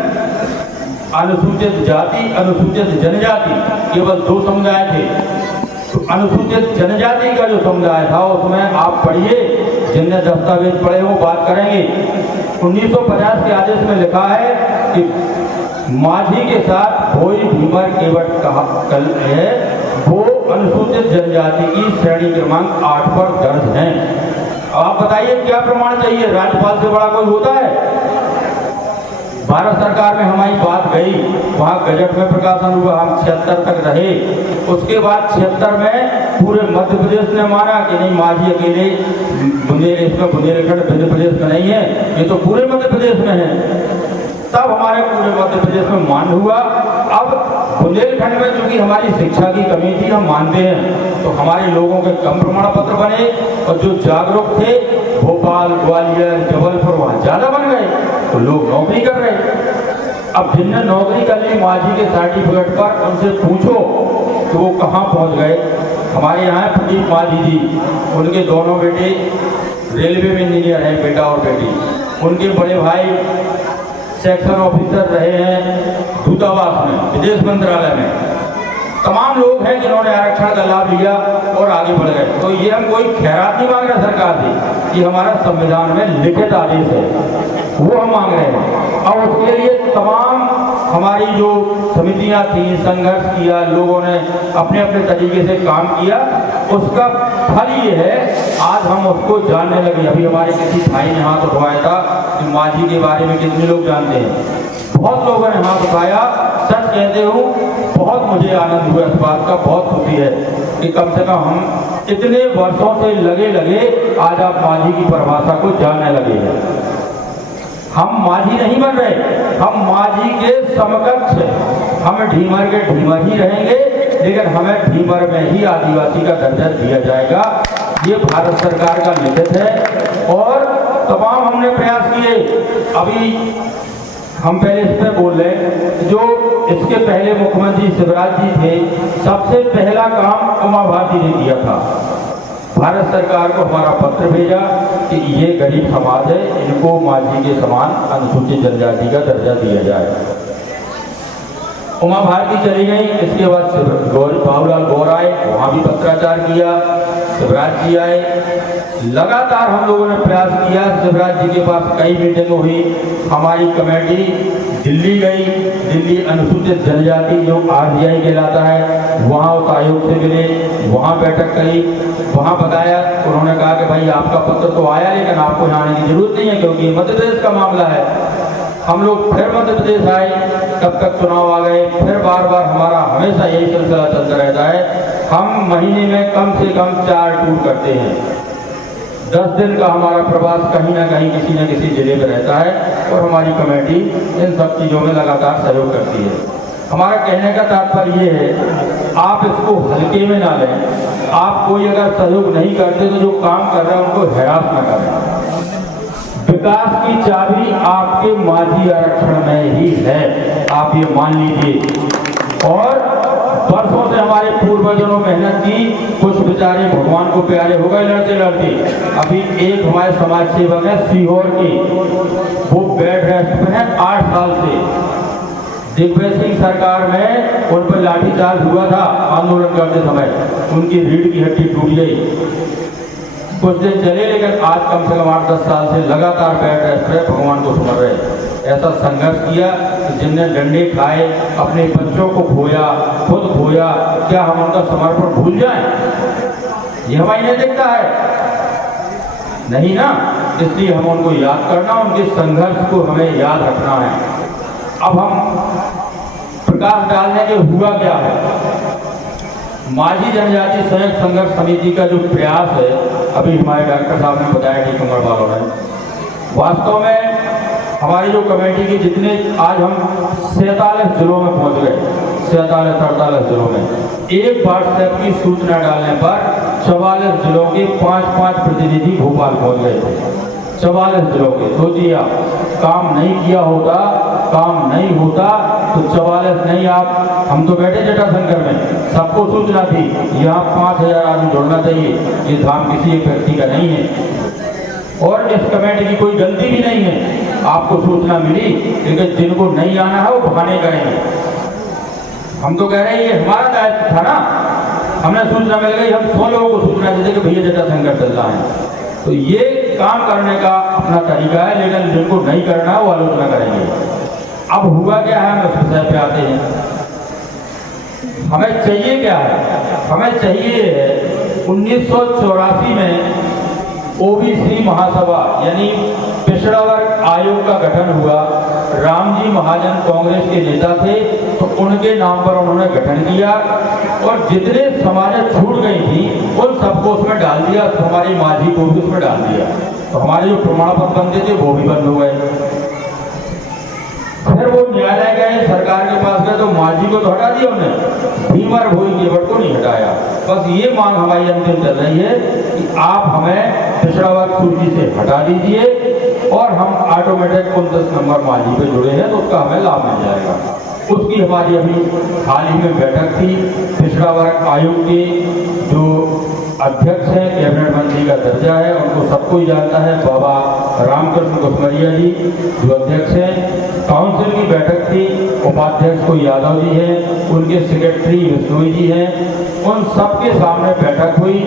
अनुसूचित जाति, अनुसूचित जनजाति, केवल 2 समुदाय थे। तो अनुसूचित जनजाति का जो समुदाय था, उसमें आप पढ़िए, जिनने दस्तावेज पढ़े वो बात करेंगे। 1950 के आदेश में लिखा है कि माझी के साथ भोई, भीमर, केवट कहा है, वो अनुसूचित जनजाति की श्रेणी क्रमांक 8 पर दर्ज हैं। आप बताइए क्या प्रमाण चाहिए? राज्यपाल से बड़ा कोई होता है? भारत सरकार में हमारी बात गई, वहाँ गजट में प्रकाशन हुआ, हम 76 तक रहे। उसके बाद 76 में पूरे मध्य प्रदेश ने माना कि नहीं, माझी अकेले बुंदेलखंड मध्य प्रदेश में नहीं है, ये तो पूरे मध्य प्रदेश में है। तब हमारे पूरे मध्य प्रदेश में मान हुआ। अब बुंदेलखंड में चूंकि हमारी शिक्षा की कमी थी, हम मानते हैं, तो हमारे लोगों के कम प्रमाण पत्र बने, और जो जागरूक थे भोपाल, ग्वालियर, जबलपुर, वहाँ ज़्यादा बन गए, तो लोग नौकरी कर रहे। अब जिनने नौकरी कर ली माझी के सर्टिफिकेट पर, उनसे पूछो कि वो कहाँ पहुँच गए। हमारे यहाँ है प्रदीप माझी जी, उनके दोनों बेटे रेलवे में इंजीनियर हैं, बेटा और बेटी। उनके बड़े भाई सेक्शन ऑफिसर रहे हैं दूतावास में, विदेश मंत्रालय में। तमाम लोग हैं जिन्होंने आरक्षण का लाभ लिया और आगे बढ़ गए। तो ये हम कोई खैरात नहीं मांग रहे सरकार से, ये हमारा संविधान में लिखित आदेश है, वो हम मांग रहे हैं। और उसके लिए तमाम हमारी जो समितियां थी, संघर्ष किया, लोगों ने अपने अपने तरीके से काम किया, उसका फल ये है आज हम उसको जानने लगे। अभी हमारे किसी भाई ने हाथ उठवाया था कि माझी के बारे में कितने लोग जानते हैं, बहुत लोगों ने हाथ उठाया। सच कहते हूँ, बहुत मुझे आनंद हुआ इस बात का, बहुत खुशी है कि कम से कम हम इतने वर्षों से लगे आज आप माझी की परिभाषा को जानने लगे हैं। हम माझी नहीं बन रहे, हम माझी के समकक्ष हैं। हम ढीमर के ढीमर ही रहेंगे, लेकिन हमें ढीमर में ही आदिवासी का दर्जा दिया जाएगा। ये भारत सरकार का लिखित है और तमाम हमने प्रयास किए। अभी हम पहले इस पर बोल रहे हैं, जो इसके पहले मुख्यमंत्री शिवराज जी थे, सबसे पहला काम उमा भारती ने किया था। भारत सरकार को हमारा पत्र भेजा कि ये गरीब समाज है, इनको माझी के समान अनुसूचित जनजाति का दर्जा दिया जाए। उमा भारती चली गई, इसके बाद बाबूलाल गौर आए, वहाँ भी पत्राचार किया। शिवराज जी आए, लगातार हम लोगों ने प्रयास किया। शिवराज जी के पास कई मीटिंग हुई, हमारी कमेटी दिल्ली गई, दिल्ली अनुसूचित जनजाति जो RGI कहलाता है, वहाँ उस आयोग से मिले, वहाँ बैठक करी, वहाँ बताया। उन्होंने कहा कि भाई आपका पत्र तो आया, लेकिन आपको यहाँ आने की जरूरत नहीं है, क्योंकि मध्य प्रदेश का मामला है। हम लोग फिर मध्य प्रदेश आए, तब तक चुनाव आ गए, फिर बार बार हमारा हमेशा यही सिलसिला चलता रहता है। हम महीने में कम से कम 4 टूर करते हैं। 10 दिन का हमारा प्रवास कहीं ना कहीं किसी न किसी जिले में रहता है और हमारी कमेटी इन सब चीज़ों में लगातार सहयोग करती है। हमारा कहने का तात्पर्य ये है, आप इसको हल्के में ना लें। आप कोई अगर सहयोग नहीं करते तो जो काम कर रहे हैं उनको हैरास न करें। विकास की चाबी आपके माझी आरक्षण में ही है, आप ये मान लीजिए। और वर्षों से हमारे पूर्वजों ने मेहनत की, कुछ बेचारे भगवान को प्यारे हो गए लड़ते लड़ते। अभी एक हमारे समाज सेवक है सीहोर के, वो बेड रेस्ट में है 8 साल से। दिग्विजय सिंह सरकार में उन पर लाठीचार्ज हुआ था आंदोलन करते समय, उनकी रीढ़ की हड्डी टूट गई। कुछ दिन चले, लेकिन आज कम से कम 8-10 साल से लगातार बेड रेस्ट में भगवान को सुमर रहे। ऐसा संघर्ष किया कि जिनने डंडे खाए, अपने बच्चों को खोया, खुद खोया, क्या हम उनका समर्पण भूल जाएं? ये हमारी नैतिकता है नहीं ना। इसलिए हम उनको याद करना, उनके संघर्ष को हमें याद रखना है। अब हम प्रकाश डालने के हुआ क्या है। माझी जनजाति संयुक्त संघर्ष समिति का जो प्रयास है, अभी हमारे डॉक्टर साहब ने बताया टी कमर वालों ने, वास्तव में हमारी जो कमेटी के जितने आज हम 47 जिलों में पहुंच गए, 47-48 जिलों में एक व्हाट्सएप की सूचना डालने पर 44 जिलों के 5-5 प्रतिनिधि भोपाल पहुंच गए थे। 44 जिलों के, सोचिए आप, काम नहीं किया होता, काम नहीं होता तो 44 नहीं, आप हम तो बैठे जटाशंकर में, सबको सूचना थी यहाँ 5000 आदमी जुड़ना चाहिए। ये धाम किसी एक व्यक्ति का नहीं है और इस कमेटी की कोई गलती भी नहीं है। आपको सूचना मिली, लेकिन जिनको नहीं आना है वो बहाने करेंगे। हम तो कह रहे हैं ये हमारा दायित्व था ना, हमें सूचना मिल गई, हम 100 लोगों को सूचना देते कि भैया जटाशंकर चल रहा है। तो ये काम करने का अपना तरीका है, लेकिन जिनको नहीं करना है वो आलोचना करेंगे। अब हुआ क्या है, हम इस विषय पे आते हैं। हमें चाहिए क्या है? हमें चाहिए 1984 में OBC महासभा यानी पिछड़ा वर्ग आयोग का गठन हुआ। रामजी महाजन कांग्रेस के नेता थे, तो उनके नाम पर उन्होंने गठन किया और जितने समाजें छूट गई थी उन सबको उसमें डाल दिया, हमारी माझी को भी उसमें डाल दिया। तो हमारे जो प्रमाण पत्र बनते थे वो भी बंद हो गए। फिर वो न्यायालय गए, सरकार के पास गए, तो माझी को तो हटा दिया उन्होंने, भीमर भोई केवट को नहीं हटाया। बस ये मांग हमारी अंतिम चल रही है कि आप हमें पिछड़ा वर्ग सूची से हटा दीजिए और हम ऑटोमेटिक 29 नंबर माझी पे जुड़े हैं तो उसका हमें लाभ मिल जाएगा। उसकी हमारी अभी हाल ही में बैठक थी। पिछड़ा वर्ग आयोग के जो अध्यक्ष हैं, कैबिनेट मंत्री का दर्जा है, उनको सबको ही जानता है, बाबा रामकृष्ण घुसमरिया जी जो अध्यक्ष हैं। काउंसिल की बैठक थी, उपाध्यक्ष को यादव जी हैं, उनके सेक्रेटरी विष्णोई जी हैं, उन सबके सामने बैठक हुई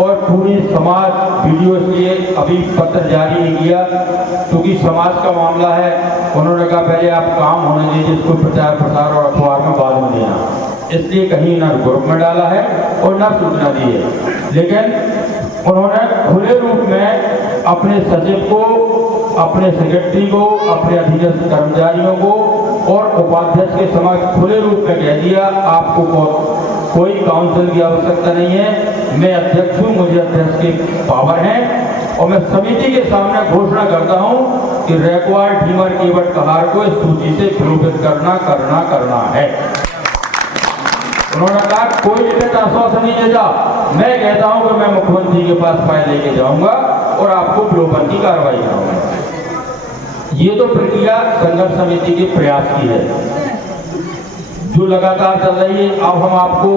और पूरी समाज वीडियो इसलिए अभी पत्र जारी नहीं किया क्योंकि समाज का मामला है। उन्होंने कहा पहले आप काम होने दीजिए, इसको प्रचार प्रसार और अखबार में बाद में देना, इसलिए कहीं ना ग्रुप में डाला है और ना सूचना दी है। लेकिन उन्होंने खुले रूप में अपने सचिव को, अपने सेक्रेटरी को, अपने अधीनस्थ कर्मचारियों को और उपाध्यक्ष के समक्ष खुले रूप में कह दिया आपको कोई काउंसिल की आवश्यकता नहीं है, मैं अध्यक्ष हूँ, मुझे अध्यक्ष की पावर है और मैं समिति के सामने घोषणा करता हूँ कि रैकवार ढीमर केवट कहार को इस सूची से विलोपित करना है। उन्होंने कहा कोई लिखित आश्वासन नहीं देता, मैं कहता हूं कि मैं मुख्यमंत्री के पास फाइल लेके जाऊंगा और आपको विलोपन की कार्रवाई कराऊंगा। ये तो प्रक्रिया संघर्ष समिति के प्रयास की है जो लगातार चल रही है। अब हम आपको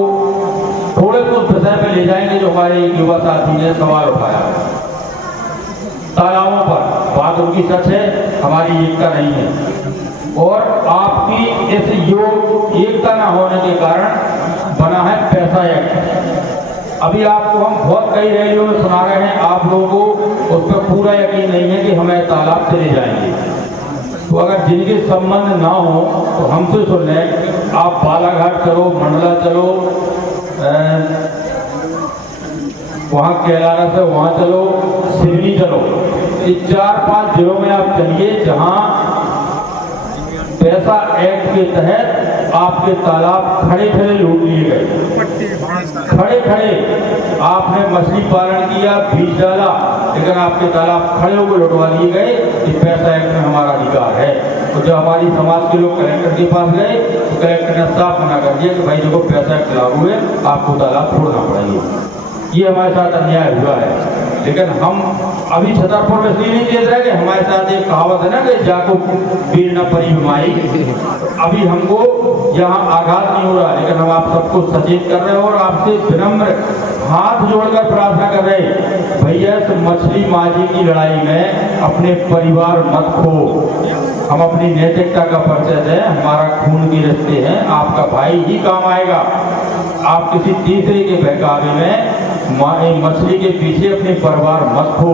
थोड़े उस विषय पे ले जाएंगे जो हमारे युवा साथी ने सवाल उठाया। तालाबों पर बात उनकी सच है, हमारी एकता नहीं है और आपकी इस एकता न होने के कारण बना है पैसा एक्ट। अभी आपको हम बहुत कई रैलियों में सुना रहे हैं, आप लोगों को उस पर पूरा यकीन नहीं है कि हमें तालाब चले जाएंगे। तो अगर जिनके संबंध ना हो तो हमसे सुन लें, आप बालाघाट चलो, मंडला चलो, वहाँ कैलारा से वहाँ चलो, सिवनी चलो, इस 4-5 जिलों में आप चलिए जहाँ पैसा एक्ट के तहत आपके तालाब खड़े खड़े लूट लिए गए। खड़े खड़े आपने मछली पालन किया, बीज डाला, लेकिन आपके तालाब खड़े होकर लुटवा दिए गए। इस पैसा एक्ट में हमारा अधिकार है। तो जब हमारी समाज के लोग कलेक्टर के पास गए तो कलेक्टर ने साफ मना कर दिया कि भाई देखो पैसा एक्ट लागू है, आपको तालाब छोड़ना पड़ेगा। ये हमारे साथ अन्याय हुआ है। लेकिन हम अभी छतरपुर में इसलिए नहीं देख रहे कि हमारे साथ एक कहावत है ना कि जाको पीर न परी बीमारी, अभी हमको यहाँ आघात नहीं हो रहा, लेकिन हम आप सबको सचेत कर रहे हैं और आपसे विनम्र हाथ जोड़कर प्रार्थना कर रहे हैं, भैया इस मछली माजी की लड़ाई में अपने परिवार मत खो। हम अपनी नैतिकता का परिचय दें, हमारा खून के रिश्ते हैं, आपका भाई ही काम आएगा। आप किसी तीसरे के बहकावे में मछली के पीछे अपने परिवार मत खो।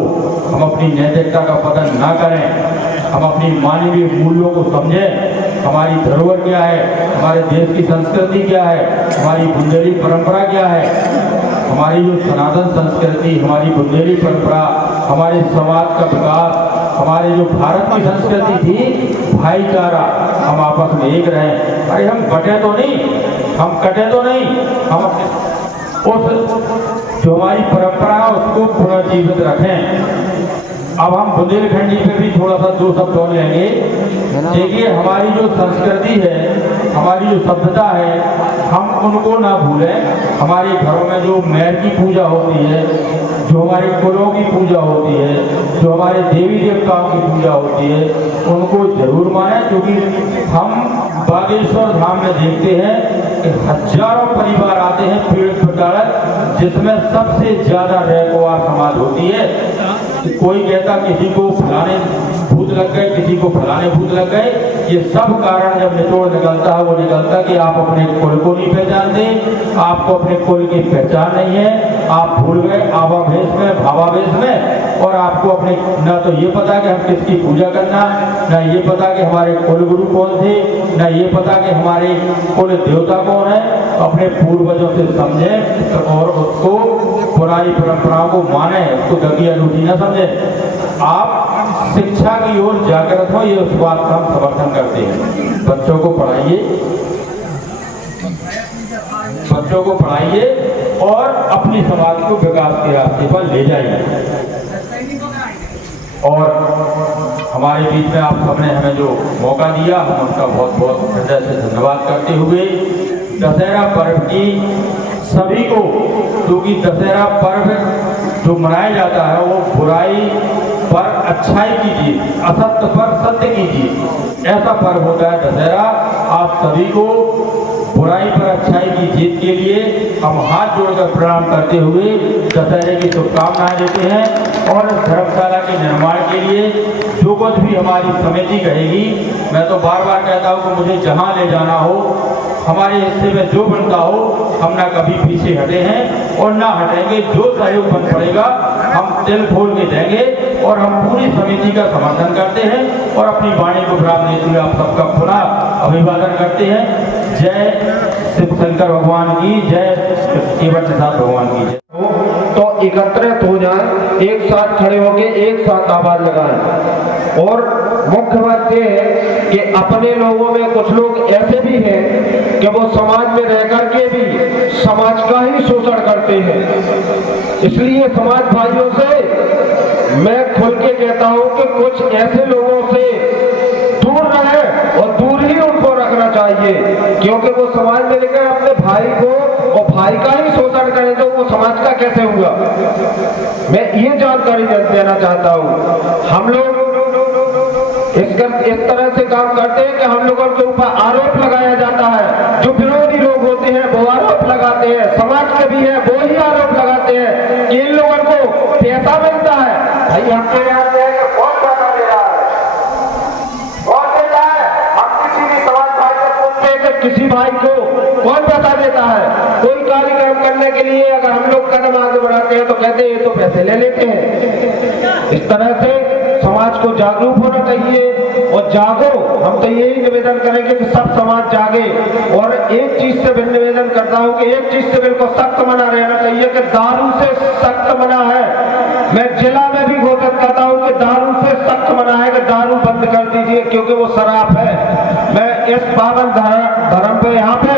हम अपनी नैतिकता का पतन ना करें, हम अपनी मानवीय मूल्यों को समझें। हमारी धरोहर क्या है, हमारे देश की संस्कृति क्या है, हमारी बुंदेली परंपरा क्या है, हमारी जो सनातन संस्कृति, हमारी बुंदेली परंपरा, हमारे समाज का विकास, हमारे जो भारत की संस्कृति थी भाईचारा, हम आपस में एक रहें। अरे हम बटे तो नहीं, हम कटे तो नहीं, हम अपने उस जो हमारी परंपरा है उसको पुनर्जीवित रखें। अब हम बुंदेलखंडी पे भी थोड़ा सा 2 शब्द और लेंगे। देखिए हमारी जो संस्कृति है, हमारी जो सभ्यता है, हम उनको ना भूलें। हमारे घरों में जो मैर की पूजा होती है, जो हमारे कुलों की पूजा होती है, जो हमारे देवी देवताओं की पूजा होती है, उनको जरूर माने। क्योंकि हम बागेश्वर धाम में देखते हैं कि हजारों परिवार आते हैं पीड़ित प्रताड़ित, जिसमें सबसे ज्यादा रैकवार समाज होती है। कोई कहता किसी को फलाने भूत लग गए, किसी को फलाने भूत लग गए। ये सब कारण जब निचोड़ निकलता है, वो निकलता कि आप अपने कुल को नहीं पहचानते, आपको अपने कुल की पहचान नहीं है, आप भूल गए आवावेश में, भावावेश में, और आपको अपने ना तो ये पता कि हम किसकी पूजा करना, ना ये पता कि हमारे कुल गुरु कौन थे, ना ये पता कि हमारे कुल देवता कौन है। अपने पूर्वजों से समझें और उसको पुरानी परंपराओं को माने, उसको दगी अनूठी न समझे। आप शिक्षा की ओर जागृत हो, ये उस बात का हम समर्थन करते हैं। बच्चों को पढ़ाइए, बच्चों को पढ़ाइए और अपनी समाज को विकास के रास्ते पर ले जाइए। और हमारे बीच में आप सबने हमें जो मौका दिया, हम उसका बहुत बहुत हृदय से धन्यवाद करते हुए दशहरा पर्व की सभी को, क्योंकि दशहरा पर्व जो मनाया जाता है वो बुराई पर अच्छाई की जीत, असत्य पर सत्य की जीत, ऐसा पर्व होता है दशहरा। आप सभी को बुराई पर अच्छाई की जीत के लिए हम हाथ जोड़कर प्रणाम करते हुए दशहरे की शुभकामनाएं देते हैं। और धर्मशाला के निर्माण के लिए जो कुछ भी हमारी समिति कहेगी, मैं तो बार बार कहता हूँ कि मुझे जहाँ ले जाना हो, हमारे हिस्से में जो बनता हो, हम ना कभी पीछे हटे हैं और ना हटेंगे। जो सहयोग बन पड़ेगा हम दिल खोल के देंगे और हम पूरी समिति का समर्थन करते हैं और अपनी वाणी को विराम देते हुए आप सबका पुनः अभिवादन करते हैं। जय शिव शंकर भगवान की जय, केवट निषाद भगवान की जय। तो एकत्रित हो जाएं, एक साथ खड़े होके एक साथ आवाज लगाएं। और मुख्य बात यह है कि अपने लोगों में कुछ लोग ऐसे भी हैं कि वो समाज में रह करके भी समाज का ही शोषण करते हैं। इसलिए समाज भाइयों से मैं खुल के कहता हूं कि कुछ ऐसे लोगों से दूर रहे और दूर ही उनको रखना चाहिए, क्योंकि वो समाज में लेकर अपने भाई को और भाई का ही शोषण करें तो वो समाज का कैसे हुआ। मैं ये जानकारी देना चाहता हूं। हम लोग इस तरह से काम करते हैं कि हम लोगों के ऊपर आरोप लगाया जाता है। जो विरोधी लोग होते हैं वो आरोप लगाते हैं, समाज के भी है वो ही आरोप लगाते हैं कि इन लोगों को पैसा मिलता है। भाई हमको याद है कि कौन पैसा दे रहा है, कौन देता है? हम किसी भी समाज भाई को पूछते हैं कि किसी भाई को कौन पैसा देता है? कोई कार्यक्रम करने के लिए अगर हम लोग कदम आगे बढ़ाते हैं तो कहते हैं ये तो पैसे ले लेते हैं। इस तरह से समाज को जागरूक होना चाहिए और जागो। हम तो यही निवेदन करेंगे कि सब समाज जागे। और एक चीज से भी निवेदन करता हूं कि एक चीज से बिल्कुल सख्त मना रहना चाहिए कि दारू से सख्त मना है। मैं जिला में भी घोषित करता हूं कि दारू से सख्त मना है कि दारू बंद कर दीजिए, क्योंकि वो शराब है। मैं इस पावन धर्म पे यहाँ पे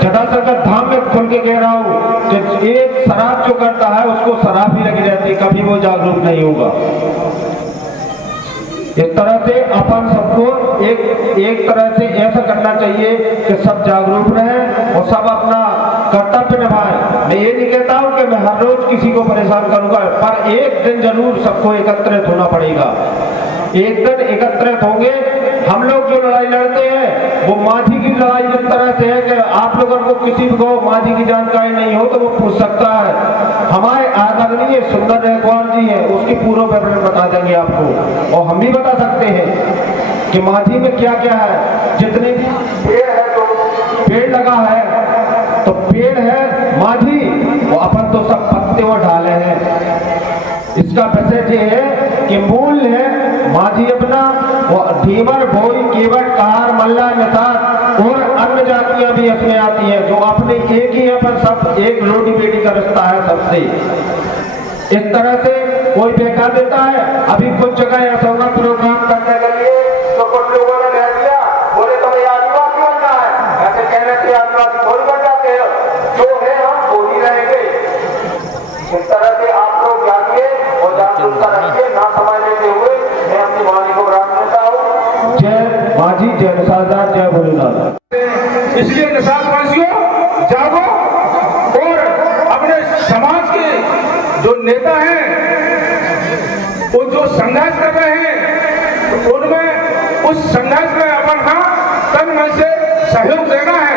जटाशंकर धाम में खुल के कह रहा हूं कि एक शराब जो करता है उसको शराब ही लगी रहती, कभी वो जागरूक नहीं होगा। इस तरह से अपन सबको एक तरह से ऐसा करना चाहिए कि सब जागरूक रहें और सब अपना कर्तव्य निभाएं। मैं ये नहीं कहता हूं कि मैं हर रोज किसी को परेशान करूंगा, पर एक दिन जरूर सबको एकत्रित होना पड़ेगा। एक दिन एकत्रित होंगे। हम लोग जो लड़ाई लड़ते हैं वो माझी की लड़ाई इस तरह से है कि आप लोगों को किसी को माझी की जानकारी नहीं हो तो वो पूछ सकता है। हमारे आदरणीय सुंदर रैकवार जी हैं, उसकी पूर्व विवरण बता देंगे आपको। और हम भी बता सकते हैं कि माझी में क्या क्या है। जितने भी पेड़ है तो पेड़ लगा है तो पेड़ है माझी, वो अपन तो सब पत्ते और डाले हैं। इसका मैसेज ये है कि मूल है माझी अपना, वो धीवर भोई केवट कहार मल्ला निषाद और अन्य जातियां भी इसमें आती हैं जो अपने एक ही है, पर सब एक रोटी बेटी का रिश्ता है सबसे। इस तरह से कोई बेकार देता है। अभी कुछ जगह ऐसा होगा प्रोग्राम करने के लिए तो कुछ लोगों ने कह दिया, बोले तो ये आदिवासी बनना है, ऐसे कहने से आदिवासी थोड़ी बन जाते हैं, जो है हम वो ही रहेंगे। इस तरह से आप लोग जानिए और जागरूकता रखिए, ना समझ लेते हुए मैं अपनी वाणी को विराम देता हूँ। जय माझी, जय निषाद, जय भोलेनाथ। इसलिए निषाद वंशियों जागो और अपने समाज के जो नेता हैं वो जो संघर्ष कर रहे हैं उनमें उस संघर्ष में अपन तन मन से सहयोग देना है।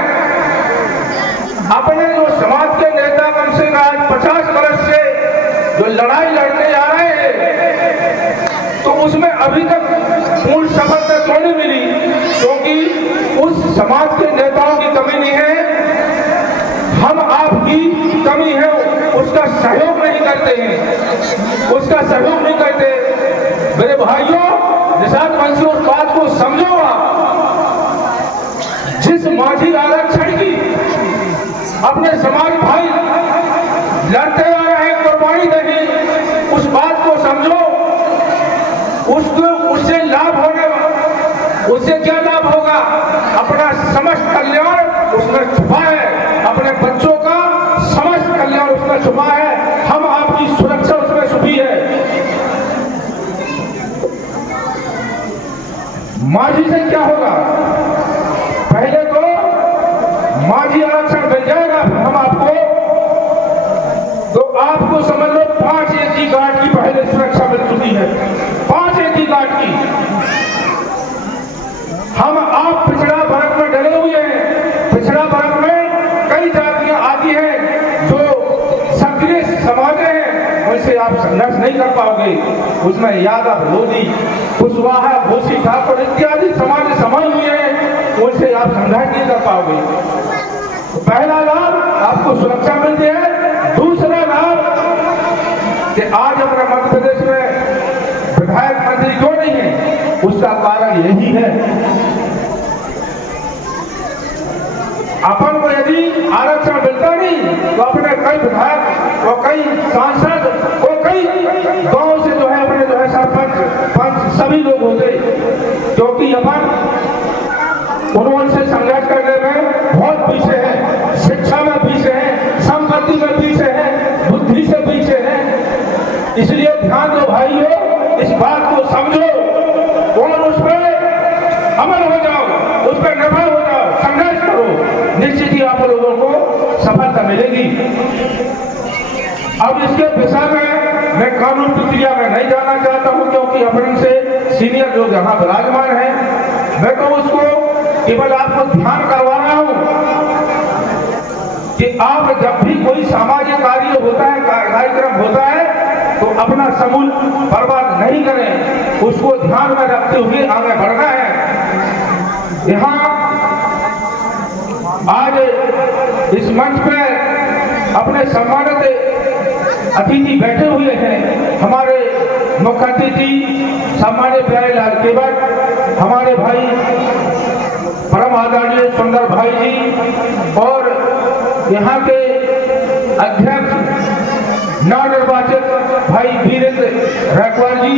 अपने जो समाज के नेता कम से कम आज 50 वर्ष से जो लड़ाई लड़ते आ रहे हैं तो उसमें अभी तक पूर्ण सफलता क्यों नहीं मिली? क्योंकि उस समाज के नेताओं की कमी नहीं है, हम आपकी कमी है, उसका सहयोग नहीं करते हैं, उसका सहयोग नहीं करते। मेरे भाइयों, निषाद वंशी उस बात को समझो। जिस माझी आरक्षण की अपने समाज भाई लड़ते आ रहे हैं, कुर्बानी देगी, उस बात को समझो। उससे लाभ होने, उससे क्या लाभ होगा? अपना समस्त कल्याण उसमें छुपा है, अपने बच्चों का समस्त कल्याण उसमें छुपा है, हम आपकी सुरक्षा उसमें छुपी है। माझी से क्या होगा? पहले तो माझी आरक्षण मिल जाएगा, हम आपको तो आपको समझ लो 5 इंची गार्ड की पहले सुरक्षा मिल चुकी है। संघर्ष नहीं कर पाओगे, उसमें यादव, लोधी, कुशवाहा, भूसी ठाकुर इत्यादि समाज समाज हुए हैं, उनसे आप संघर्ष नहीं कर पाओगे। तो पहला लाभ आपको सुरक्षा मिलती है। दूसरा लाभ कि आज अपने मध्य प्रदेश में विधायक मंत्री क्यों नहीं है, उसका कारण यही है, अपन को यदि आरक्षण मिलता नहीं तो अपने कई विधायक और कई सांसद और कई गांव से जो है अपने जो है सरपंच पंच सभी लोग होते, क्योंकि अपन उनसे संघर्ष करने में बहुत पीछे है, शिक्षा में पीछे है, संपत्ति में पीछे है, बुद्धि से पीछे है। इसलिए ध्यान दो भाइयों, इस बात को समझो और उस पर अमल हो जाओ, उस पर निर्भर हो जाओ, संघर्ष करो, निश्चित ही आप लोगों को सफलता मिलेगी। अब इसके विषय में मैं कानून प्रक्रिया में नहीं जाना चाहता हूं, क्योंकि अपन से सीनियर लोग यहाँ विराजमान हैं। मैं तो उसको केवल आपको ध्यान करवा रहा हूं कि आप जब भी कोई सामाजिक कार्य होता है, कार्यक्रम होता है, तो अपना समूल बर्बाद नहीं करें, उसको ध्यान में रखते हुए आगे बढ़ना है। यहाँ आज इस मंच पे अपने सम्मानित अतिथि बैठे हुए हैं, हमारे मुख्य अतिथि सम्मानित प्यारेलाल केवट, हमारे भाई परम आदरणीय सुंदर भाई जी और यहाँ के अध्यक्ष नवनिर्वाचित भाई वीरेंद्र रैकवार जी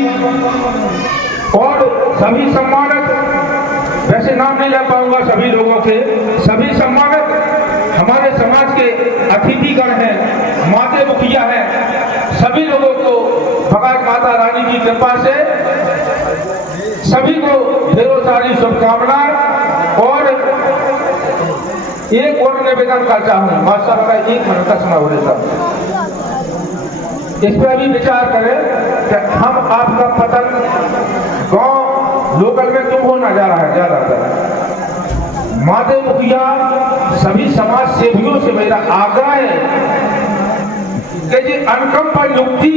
और सभी सम्मानित, वैसे नाम नहीं ले पाऊंगा सभी लोगों के, सभी सम्मानित हमारे समाज के अतिथिगण हैं, माते मुखिया हैं, सभी लोगों को भगवत माता रानी की कृपा से सभी को ढेरों सारी शुभकामनाएं। और एक और निवेदन करता हूं, मास्टर का 1 मिनट का समय हो जाता, इस पर भी विचार करें कि हम आपका पतन गांव लोकल में क्यों होना जा रहा है ज्यादातर। माते मुखिया सभी समाज सेवियों से मेरा आग्रह है कि जी अनकम पर नियुक्ति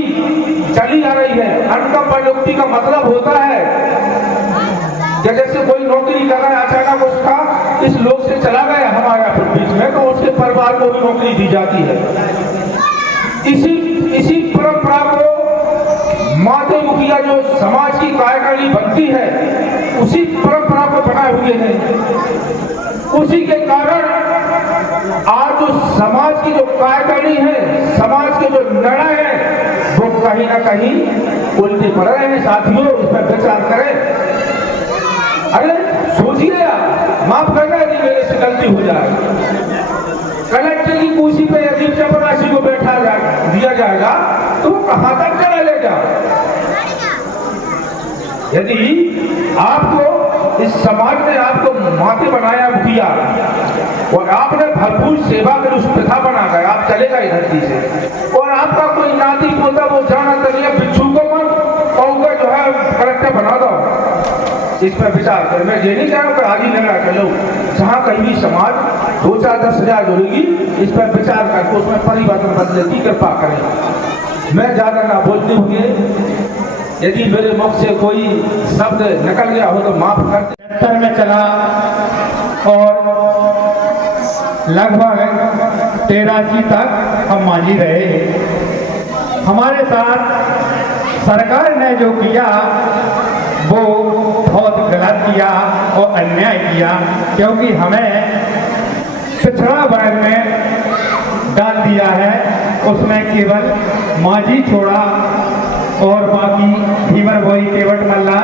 चली आ रही है। अनकम पर नियुक्ति का मतलब होता है कि जैसे कोई नौकरी कर रहा है, अचानक उसका इस लोक से चला गया हमारे बीच में, तो उसके परिवार को भी नौकरी दी जाती है। इसी परंपरा को माते मुखिया जो समाज की कार्यकारिणी बनती है, उसी परंपरा को बनाए हुए हैं। उसी के कारण आज जो समाज की जो कार्यकारिणी है, समाज के जो निर्णय है, वो कहीं ना कहीं उल्टे पड़ रहे हैं। साथियों, इस पर विचार करें। अरे सोचिए, माफ करना यदि मेरे से गलती हो जाए, कलेक्टर की कुर्सी पे यदि चपरासी को बैठा दिया जाएगा तो वो कहां तक चला लेगा। यदि आपको इस समाज ने आपको माते बनाया मुखिया और आपने भरपूर सेवा कर उस प्रथा बना गए, आप चलेगा इधर से, और आपका कोई नाती पोता वो जाना चाहिए बिच्छू को मत और उनका जो है कलेक्टर बना दो। इस पर विचार करें। मैं ये नहीं कह रहा हूँ कि आज ही निर्णय कर लो, जहाँ कहीं भी समाज 2-4-10 हजार जोड़ेगी, इस पर विचार करके उसमें परिवर्तन बदलने की कृपा करें। मैं ज्यादा ना बोलते हुए, यदि मेरे मुख से कोई शब्द निकल गया हो तो माफ कर दें। 73 में चला और लगभग 83 तक हम मांझी रहे। हमारे साथ सरकार ने जो किया वो बहुत गलत किया और अन्याय किया, क्योंकि हमें पिछड़ा वर्ग में डाल दिया है। उसमें केवल मांझी छोड़ा और बाकी भीमर भोई केवट मल्ला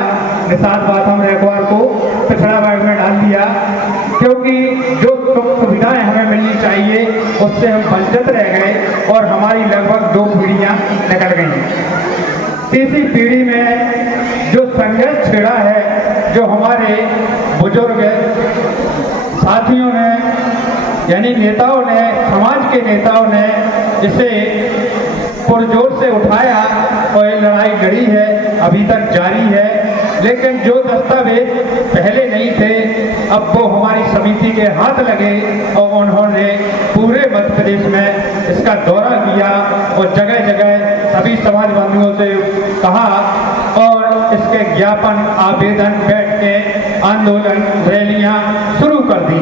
निषाद बाथम रैकवार को पिछड़ा वर्ग में डाल दिया, क्योंकि जो सुविधाएं हमें मिलनी चाहिए उससे हम वंचित रह गए और हमारी लगभग 2 पीढ़ियां निकल गई। तीसरी पीढ़ी में जो संघर्ष छिड़ा है, जो हमारे बुजुर्ग साथियों ने यानी नेताओं ने, समाज के नेताओं ने इसे पुरजोर से उठाया और ये लड़ाई लड़ी है, अभी तक जारी है। लेकिन जो दस्तावेज पहले नहीं थे अब वो हमारी समिति के हाथ लगे और उन्होंने पूरे मध्य प्रदेश में इसका दौरा किया और जगह जगह सभी समाज बंधुओं से कहा और इसके ज्ञापन आवेदन बैठ के आंदोलन रैलियां शुरू कर दी।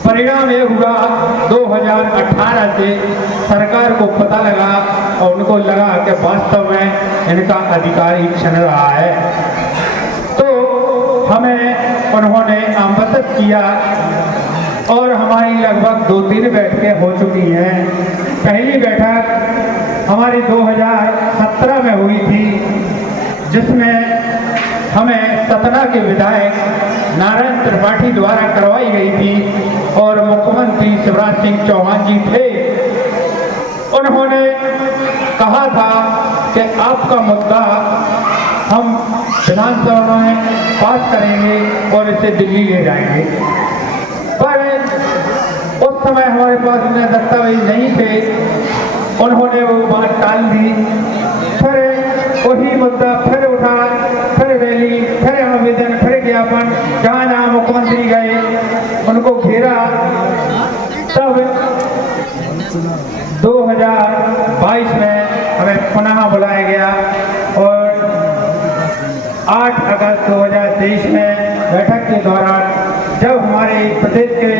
परिणाम ये हुआ 2018 से सरकार को पता लगा और उनको लगा कि वास्तव में इनका अधिकार ही छीन रहा है, तो हमें उन्होंने आमंत्रित किया और हमारी लगभग 2-3 बैठकें हो चुकी हैं। पहली बैठक हमारी 2017 में हुई थी, जिसमें हमें सतना के विधायक नारायण त्रिपाठी द्वारा करवाई गई थी और मुख्यमंत्री शिवराज सिंह चौहान जी थे। उन्होंने कहा था कि आपका मुद्दा हम विधानसभा में पास करेंगे और इसे दिल्ली ले जाएंगे, पर उस समय हमारे पास इतने दस्तावेज नहीं थे, उन्होंने वो बात टाल दी। फिर वही मुद्दा फिर उठा, फिर रैली, फिर आवेदन, फिर ज्ञापन, जहाँ जहाँ मुख्यमंत्री गए उनको घेरा। तब 2022 में हमें पुनः बुलाया गया और 8 अगस्त 2023 में बैठक के दौरान जब हमारे प्रदेश के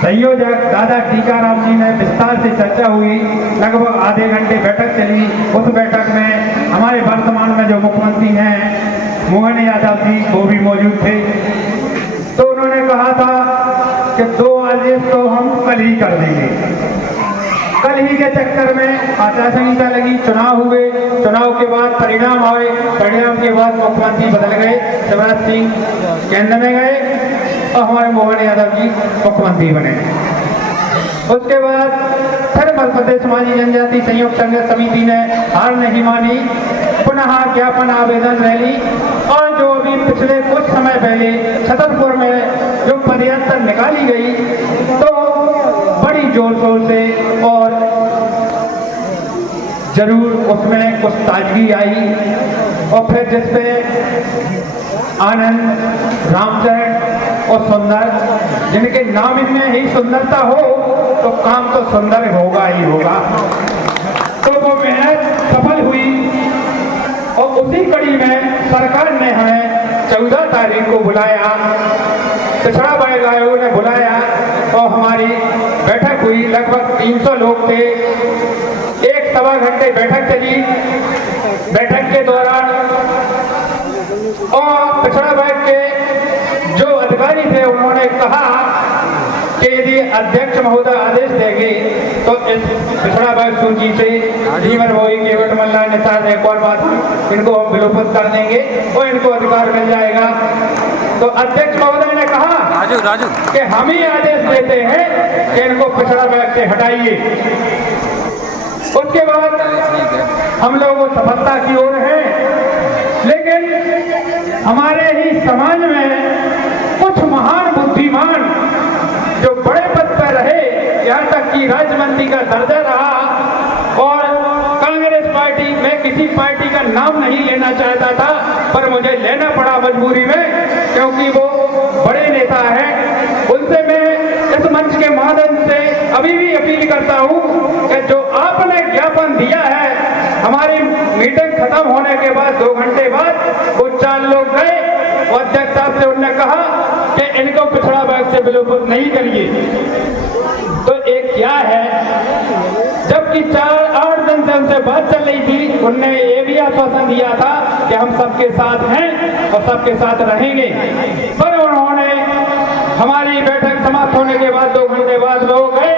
संयोजक दादा टीकाराम जी ने विस्तार से चर्चा हुई, लगभग आधे घंटे बैठक चली। उस बैठक में हमारे वर्तमान में जो मुख्यमंत्री हैं मोहन यादव जी वो भी मौजूद थे। तो उन्होंने कहा था कि 2 आदेश तो हम कल ही कर देंगे। कल ही के चक्कर में आचार संहिता लगी, चुनाव हुए, चुनाव के बाद परिणाम आए, परिणाम के बाद मुख्यमंत्री बदल गए, शिवराज सिंह केंद्र में गए और हमारे मोहन यादव जी मुख्यमंत्री बने। उसके बाद फिर मध्य प्रदेश समाजी जनजाति संयुक्त संघर्ष समिति ने हार नहीं मानी, पुनः ज्ञापन आवेदन रैली और जो अभी पिछले कुछ समय पहले छतरपुर में जो पदयात्रा निकाली गई तो बड़ी जोर शोर से और जरूर उसमें कुछ ताजगी आई और फिर जिसपे आनंद, रामचरण और सुंदर, जिनके नाम में ही सुंदरता हो तो काम तो सुंदर होगा ही होगा, तो वो मेहनत सफल हुई। और उसी कड़ी में सरकार ने हमें 14 तारीख को बुलाया, पिछड़ा वर्ग आयोग ने बुलाया और हमारी बैठक हुई। लगभग 300 लोग थे, 1-1.25 घंटे बैठक चली। बैठक के दौरान और पिछड़ा वर्ग के जो अधिकारी थे उन्होंने कहा कि यदि अध्यक्ष महोदय आदेश देंगे तो इस पिछड़ा वर्ग सूची से जीवन भोई, केवट मल्ला, निषाद, एक और बात इनको हम विलोपित कर देंगे और इनको अधिकार मिल जाएगा। तो अध्यक्ष महोदय ने कहा राजू कि हम ही आदेश देते हैं कि इनको पिछड़ा वर्ग से हटाइए। उसके बाद हम लोग सफलता की ओर हैं, लेकिन हमारे ही समाज में कुछ महान बुद्धिमान जो बड़े पद पर रहे, यहाँ तक कि राज्य मंत्री का दर्जा रहा और कांग्रेस पार्टी में किसी पार्टी का नाम नहीं लेना चाहता था, पर मुझे लेना पड़ा मजबूरी में, क्योंकि वो बड़े नेता हैं। उनसे मैं इस मंच के माध्यम से अभी भी अपील करता हूँ कि जो आपने ज्ञापन दिया है, हमारी मीटिंग खत्म होने के बाद 2 घंटे बाद वो 4 लोग गए और अध्यक्ष साहब से उन्होंने कहा कि इनको पिछड़ा वर्ग से विलोपित नहीं करिए। तो एक क्या है, जबकि 4-8 दिन से उनसे बात चल रही थी, उनने ये भी आश्वासन दिया था कि हम सबके साथ हैं और सबके साथ रहेंगे, पर उन्होंने हमारी बैठक समाप्त होने के बाद 2 घंटे बाद लोग गए,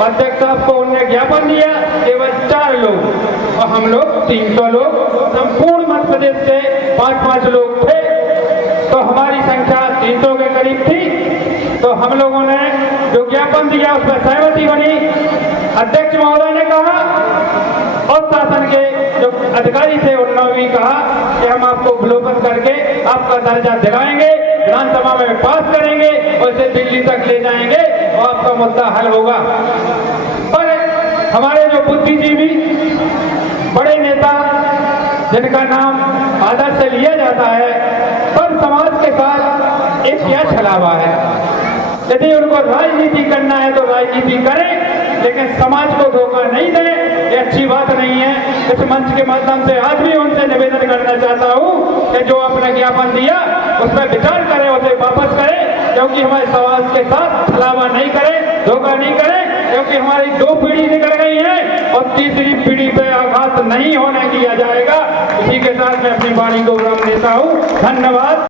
अध्यक्ष साहब को उन्होंने ज्ञापन दिया, केवल 4 लोग और हम लोग 300 लोग, संपूर्ण मध्य प्रदेश से 5-5 लोग थे, तो हमारी संख्या 300 के करीब थी। तो हम लोगों ने जो ज्ञापन दिया उस पर सहमति बनी। अध्यक्ष महोदय ने कहा और शासन के जो अधिकारी थे उन्होंने भी कहा कि हम आपको विलोपित करके आपका दर्जा दिलाएंगे, विधानसभा में पास करेंगे और इसे दिल्ली तक ले जाएंगे और आपका मुद्दा हल होगा। पर हमारे जो बुद्धिजीवी बड़े नेता जिनका नाम आदत से लिया जाता है, पर समाज के साथ एक क्या छलावा है। यदि उनको राजनीति करना है तो राजनीति करें, लेकिन समाज को धोखा नहीं दें, ये अच्छी बात नहीं है। इस मंच के माध्यम से आज भी उनसे निवेदन करना चाहता हूँ कि जो आपने ज्ञापन दिया उस पर विचार करें, उसे वापस करें, क्योंकि हमारे समाज के साथ छलावा नहीं करें, धोखा नहीं करें, क्योंकि हमारी 2 पीढ़ी निकल गई है और तीसरी पीढ़ी पे आघात नहीं होने दिया जाएगा। इसी के साथ मैं अपनी वाणी को विराम देता हूँ। धन्यवाद।